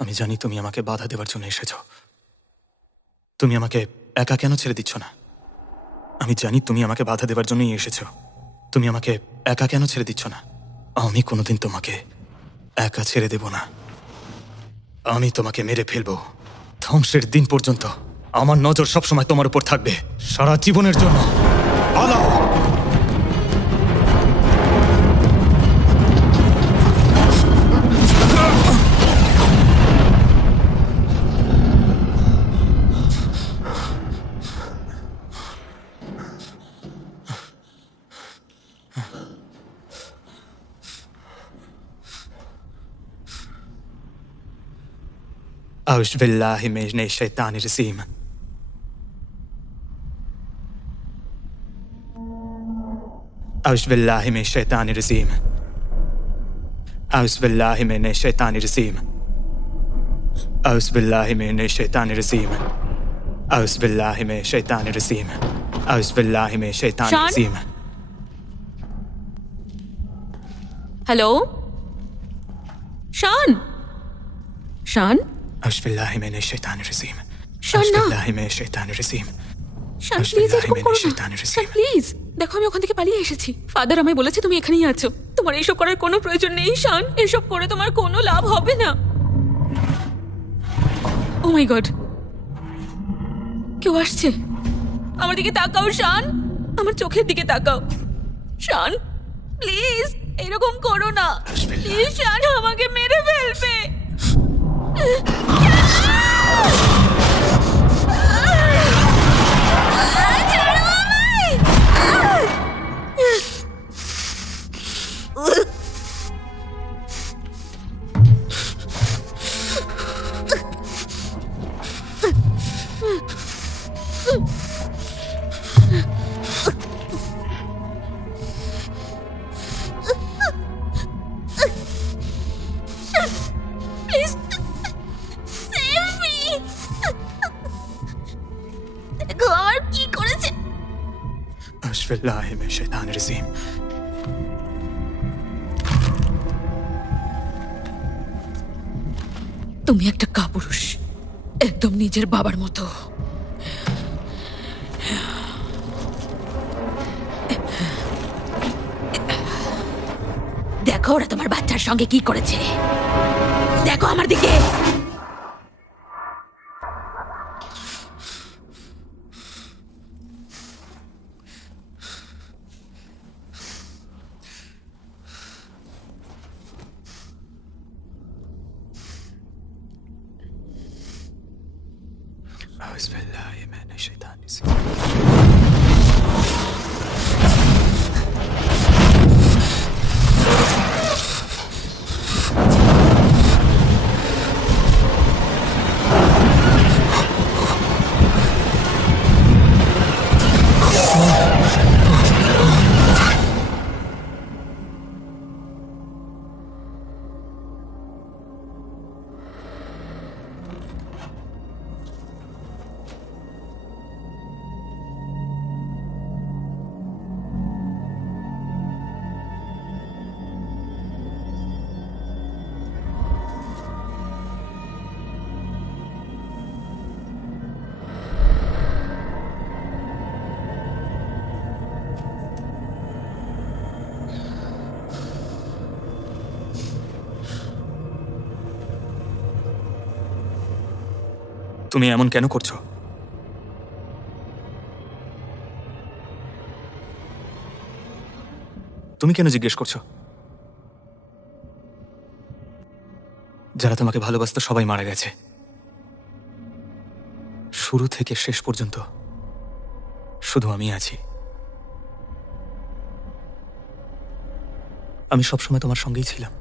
আমি জানি তুমি আমাকে বাধা দেওয়ার জন্য এসেছো। তুমি আমাকে একা কেন ছেড়ে দিচ্ছ না? আমি জানি তুমি আমাকে বাধা দেওয়ার জন্যই এসেছো। তুমি আমাকে একা কেন ছেড়ে দিচ্ছ না? আমি কোনোদিন তোমাকে একা ছেড়ে দেব না। আমি তোমাকে মেরে ফেলবো। ধ্বংসের দিন পর্যন্ত আমার নজর সবসময় তোমার উপর থাকবে, সারা জীবনের জন্য। পালাও! أعوذ بالله من الشيطان الرجيم أعوذ بالله من الشيطان الرجيم أعوذ بالله من الشيطان الرجيم أعوذ بالله من الشيطان الرجيم أعوذ بالله من الشيطان الرجيم أعوذ بالله من الشيطان شان؟ الرجيم হ্যালো শান? শান? أعوذ بالله من الشيطان الرجيم شان، أعوذ না। بالله من الشيطان الرجيم শান আউযু প্লিজ বিল্লাহি এরকম মিনাশ করো না। শাইতানির রাজিম। শান প্লিজ দেখো আমি ওখান থেকে পালিয়ে এসেছি। ফাদার আমায় বলেছে তুমি এখানেই আছো। তোমার এইসব করার কোনো প্রয়োজন নেই শান। এসব করে তোমার কোনো লাভ হবে না। ও মাই গড, কেউ আসছে। আমার দিকে তাকাও শান, আমার চোখের দিকে তাকাও। শান প্লিজ এরকম করো না। প্লিজ শান, আমাকে মেরে ফেলবে। Please save me. দেখো আমার কি করেছে। أعوذ بالله من الشيطان الرجيم তুমি একটা কাপুরুষ, একদম নিজের বাবার মতো। দেখো ওরা তোমার বাচ্চার সঙ্গে কি করেছে। দেখো আমার দিকে। أعوذ بالله من الشيطان الرجيم তুমি এমন কেন করছো? তুমি কেন জিজ্ঞেস করছো? যারা তোমাকে ভালোবাসতো সবাই মারা গেছে। শুরু থেকে শেষ পর্যন্ত শুধু আমি আছি। আমি সবসময় তোমার সঙ্গেই ছিলাম,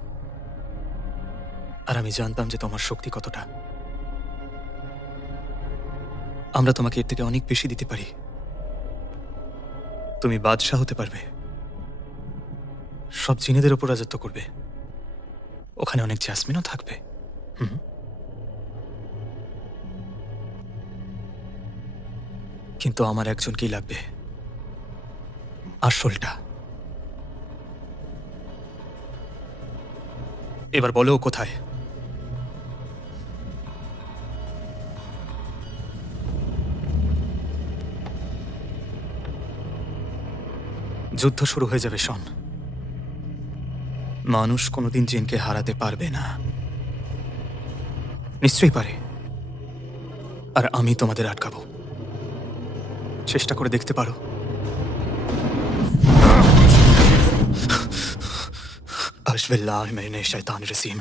আর আমি জানতাম যে তোমার শক্তি কতটা। আমরা তোমাকে এর থেকে অনেক বেশি দিতে পারি। তুমি বাদশাহ হতে পারবে, সব জিনেদের উপর রাজত্ব করবে, ওখানে অনেক জ্যাসমিনও থাকবে। কিন্তু আমার একজনকেই লাগবে, আসলটা। এবার বলো ও কোথায়? যুদ্ধ শুরু হয়ে যাবে শন। মানুষ কোনোদিন জিনকে হারাতে পারবে না। নিশ্চয়ই পারে, আর আমি তোমাদের আটকাবো। চেষ্টা করে দেখতে পারো। أعوذ بالله من الشيطان الرجيم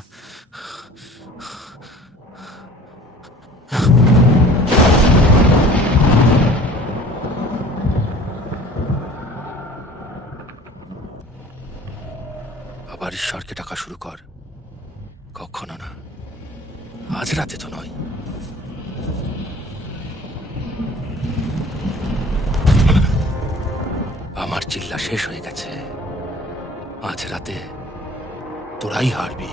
আবার ঈশ্বরকে ডাকা শুরু কর। কখনো না, আজ রাতে তো নয়। আমার চিল্লা শেষ হয়ে গেছে। আজ রাতে তোরাই হারবি।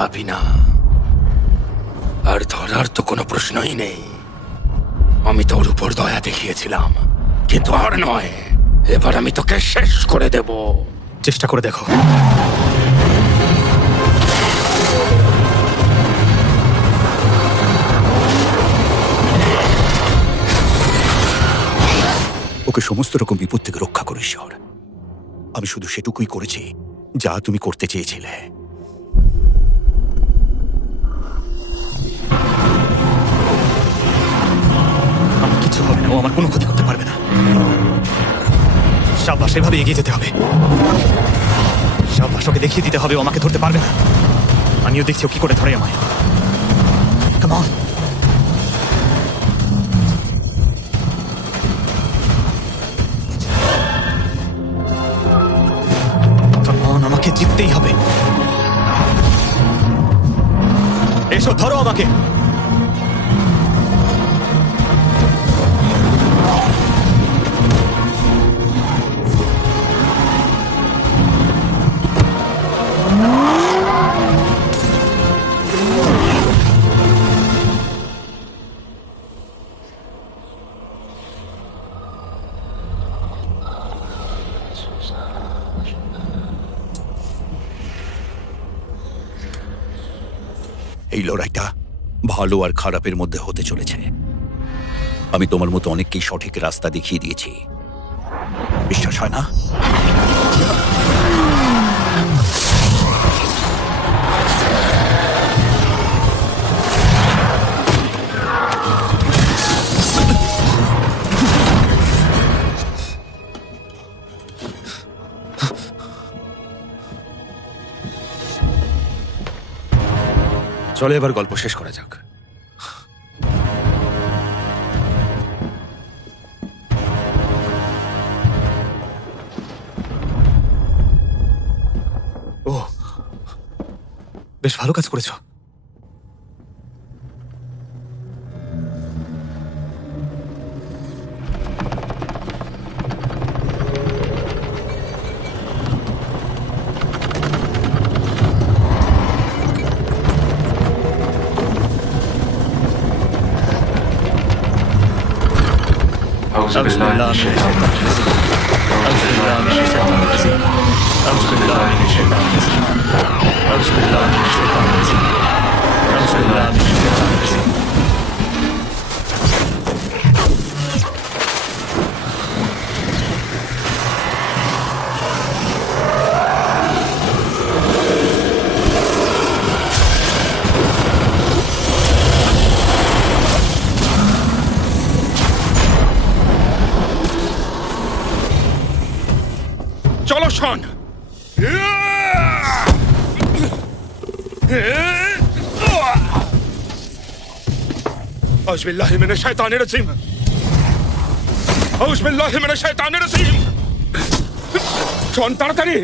পাবি না, আর ধরার তো কোনো প্রশ্নই নেই। আমি তোর উপর দয়া দেখিয়েছিলাম, কিন্তু আর নয়। এবার আমি তোকে শেষ করে দেব। চেষ্টা করে দেখো। ওকে সমস্ত রকম বিপদ থেকে রক্ষা করো ঈশ্বর। আমি শুধু সেটুকুই করেছি যা তুমি করতে চেয়েছিলে। আমার কিছু হবে না, ও আমার কোনো ক্ষতি করতে পারবে না। সাব্বাস, এভাবে এগিয়ে যেতে হবে। সাব্বাস, ওকে দেখিয়ে দিতে হবে ও আমাকে ধরতে পারবে না। আমিও দেখছি ও কি করে ধরে আমায়। Come on. কাম অন, আমাকে জিততেই হবে। এসো, ধরো আমাকে। এই লড়াইটা ভালো আর খারাপের মধ্যে হতে চলেছে। আমি তোমার মতো অনেককেই সঠিক রাস্তা দেখিয়ে দিয়েছি, বিশ্বাস হয় না? চলে এবার গল্প শেষ করা যাক। ও, বেশ ভালো কাজ করেছো। أعوذ بالله من الشيطان الرجيم. أعوذ بالله من الشيطان الرجيم. أعوذ بالله من الشيطان الرجيم. أعوذ بالله من الشيطان الرجيم. أعوذ بالله من الشيطان الرجيم. চলো শোন। أعوذ بالله من الشيطان الرجيم. أعوذ بالله من الشيطان الرجيم. শোন তাড়াতাড়ি।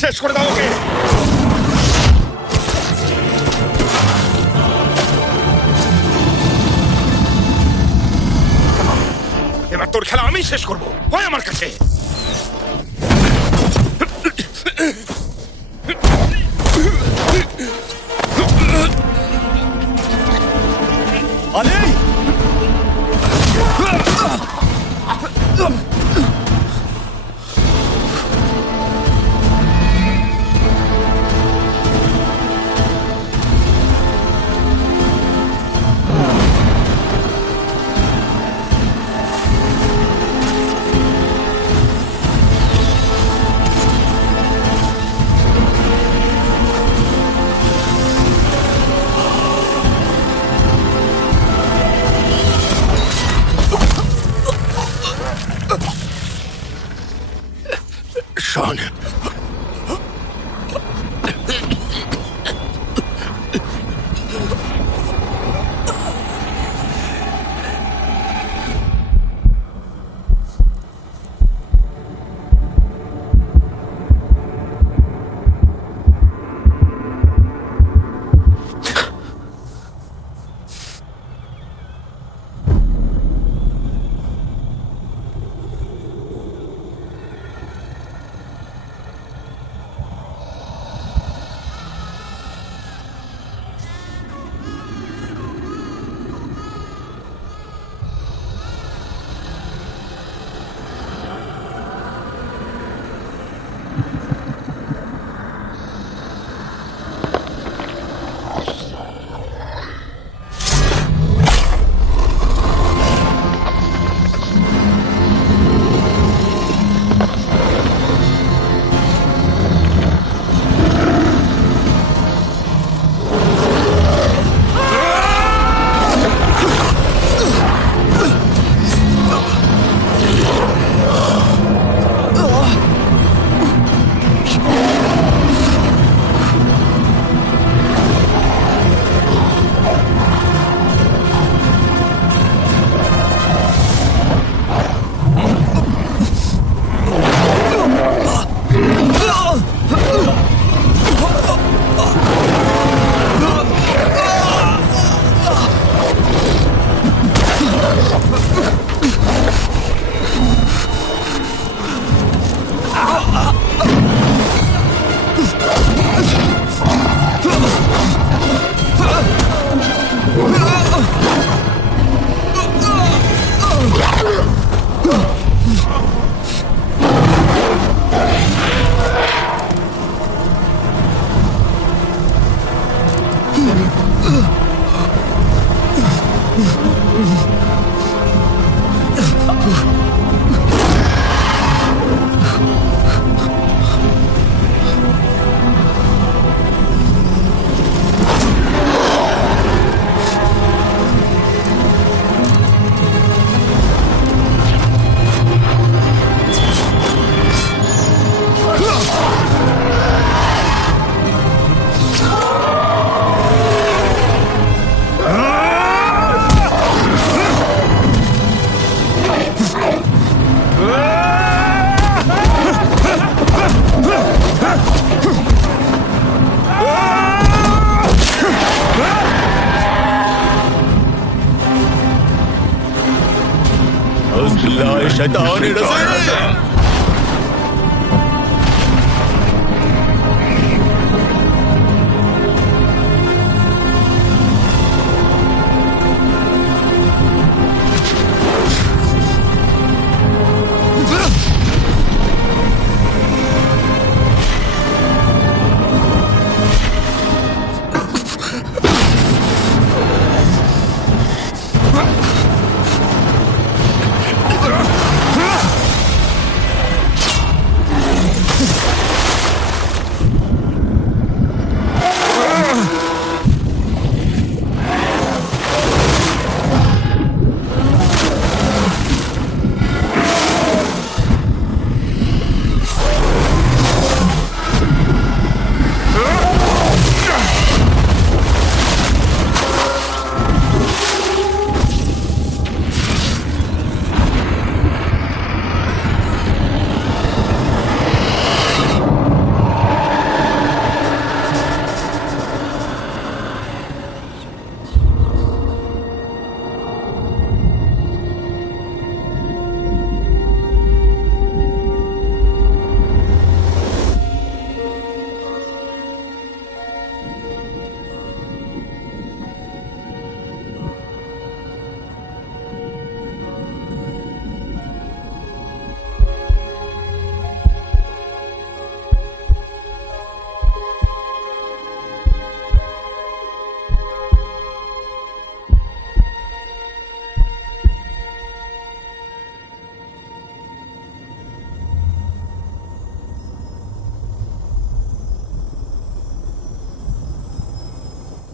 শেষ করে দাও ওকে। এবার তোর খেলা আমি শেষ করবো, হয় আমার কাছে। শোন,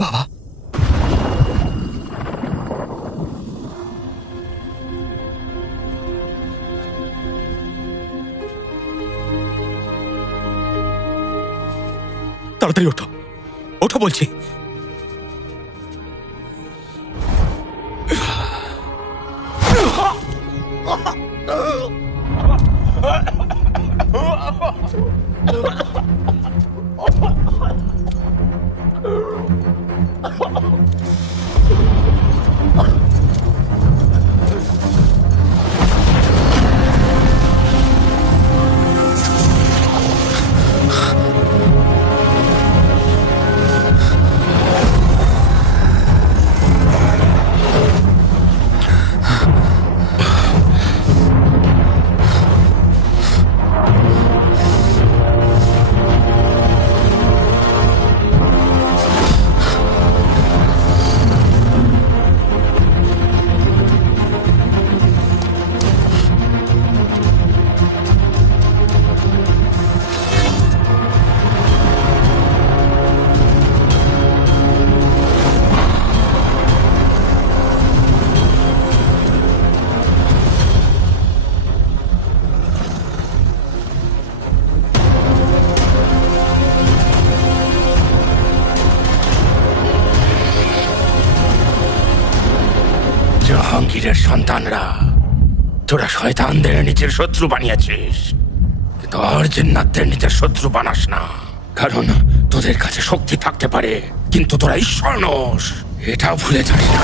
বাবা, তাড়াতাড়ি ওঠো, ওঠো বলছি। জাহাঙ্গীরের সন্তানরা, তোরা শয়তানদের নিজের শত্রু বানিয়েছিস, কিন্তু আর জিন্নাতদের নিজের শত্রু বানাস না। কারণ তোদের কাছে শক্তি থাকতে পারে, কিন্তু তোরা ঈশ্বর নস, এটাও ভুলে যাস না।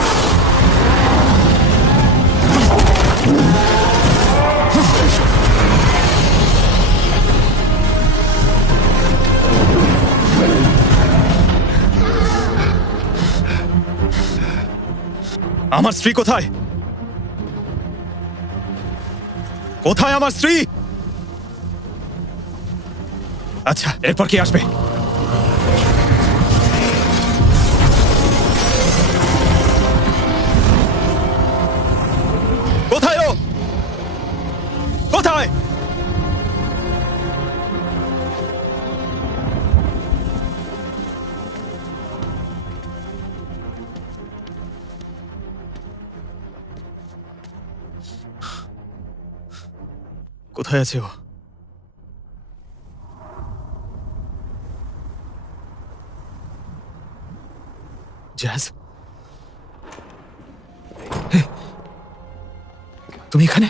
আমার স্ত্রী কোথায়? কোথায় আমার স্ত্রী? আচ্ছা, এরপর কি আসবে? কোথায় ও? কোথায়? কোথায় আছে ও? জ্যাজ, তুমি এখানে?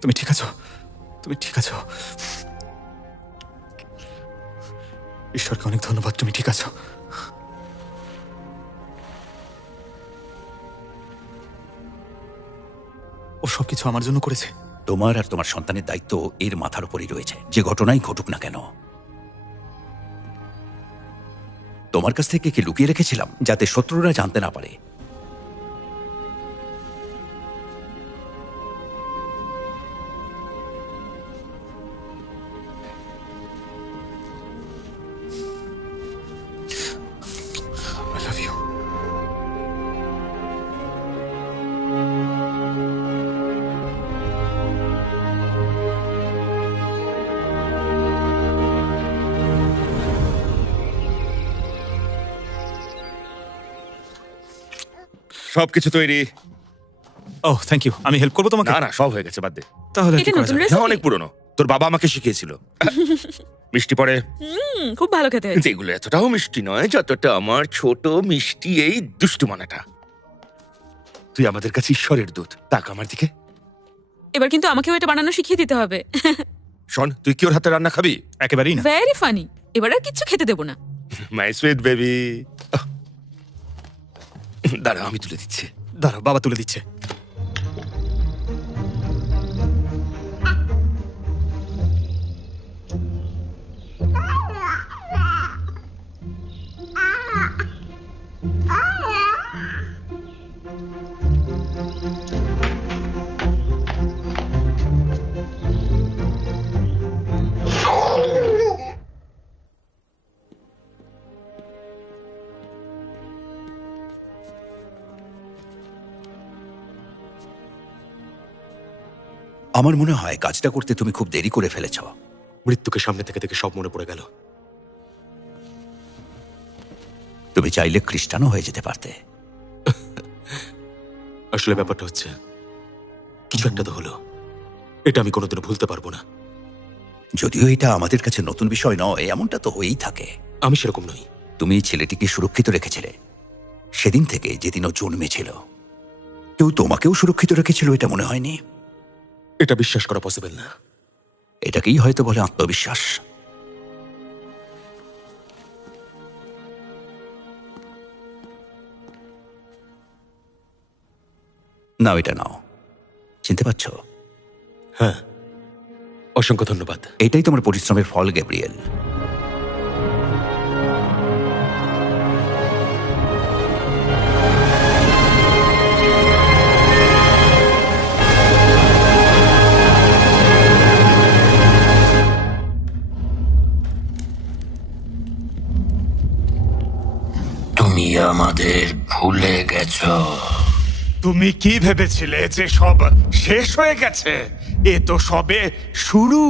তুমি ঠিক আছো? তুমি ঠিক আছো? ঈশ্বরকে অনেক ধন্যবাদ, তুমি ঠিক আছো। ও সবকিছু আমার জন্য করেছে। তোমার আর তোমার সন্তানের দায়িত্ব এর মাথার উপরই রয়েছে, যে ঘটনাই ঘটুক না কেন। তোমার কাছ থেকে কি লুকিয়ে রেখেছিলাম যাতে শত্রুরা জানতে না পারে? I love you. সবকিছু তৈরি। ওহ, থ্যাংক ইউ। আমি হেল্প করবো তোমাকে? না না, সব হয়ে গেছে, বাদ দে। তাহলে এটা কি করা নতুন যাবে? recipe? হ্যাঁ, অনেক পুরনো। তোর বাবা আমাকে শিখিয়েছিল। মিষ্টি পরে, খুব ভালো খেতে হয়েছে। যেগুলো এতটাও মিষ্টি নয় যতটা আমার ছোট মিষ্টি এই দুষ্টু মানাটা। তুই আমাদের কাছে ঈশ্বরের দূত। তাক আমার দিকে। এবার কিন্তু আমাকেও এটা বানানো শিখিয়ে দিতে হবে। শোন, তুই কি ওর হাতে রান্না খাবি? একেবারেই না। Very funny. এবার আর কিচ্ছু খেতে দেবো না। My sweet baby. দাঁড়া, আমি তুলে দিচ্ছি। দাঁড়াও, বাবা তুলে দিচ্ছে। আমার মনে হয় কাজটা করতে তুমি খুব দেরি করে ফেলেছ। মৃত্যুকে সামনে থেকে সব মনে পড়ে গেল। তুমি চাইলে খ্রিস্টানও হয়ে যেতে পারতে। আসলে ব্যাপারটা হচ্ছে, কিছু একটা তো হলো, এটা আমি কোনোদিনও ভুলতে পারবো না। যদিও এটা আমাদের কাছে নতুন বিষয় নয়, এমনটা তো হয়েই থাকে। আমি সেরকম নই। তুমি ছেলেটিকে সুরক্ষিত রেখেছিলে সেদিন থেকে যেদিন ও জন্মেছিল। কেউ তোমাকেও সুরক্ষিত রেখেছিল এটা মনে হয়নি? এটা বিশ্বাস করা পসিবল না। এটাকেই হয়তো বলে আত্মবিশ্বাস। নাও, এটা নাও। চিনতে পারছো? হ্যাঁ, অসংখ্য ধন্যবাদ। এটাই তোমার পরিশ্রমের ফল, গ্যাব্রিয়েল। তুমি আমাদের ভুলে গেছো। তুমি কি ভেবেছিলে যে সব শেষ হয়ে গেছে? এ তো সবে শুরু।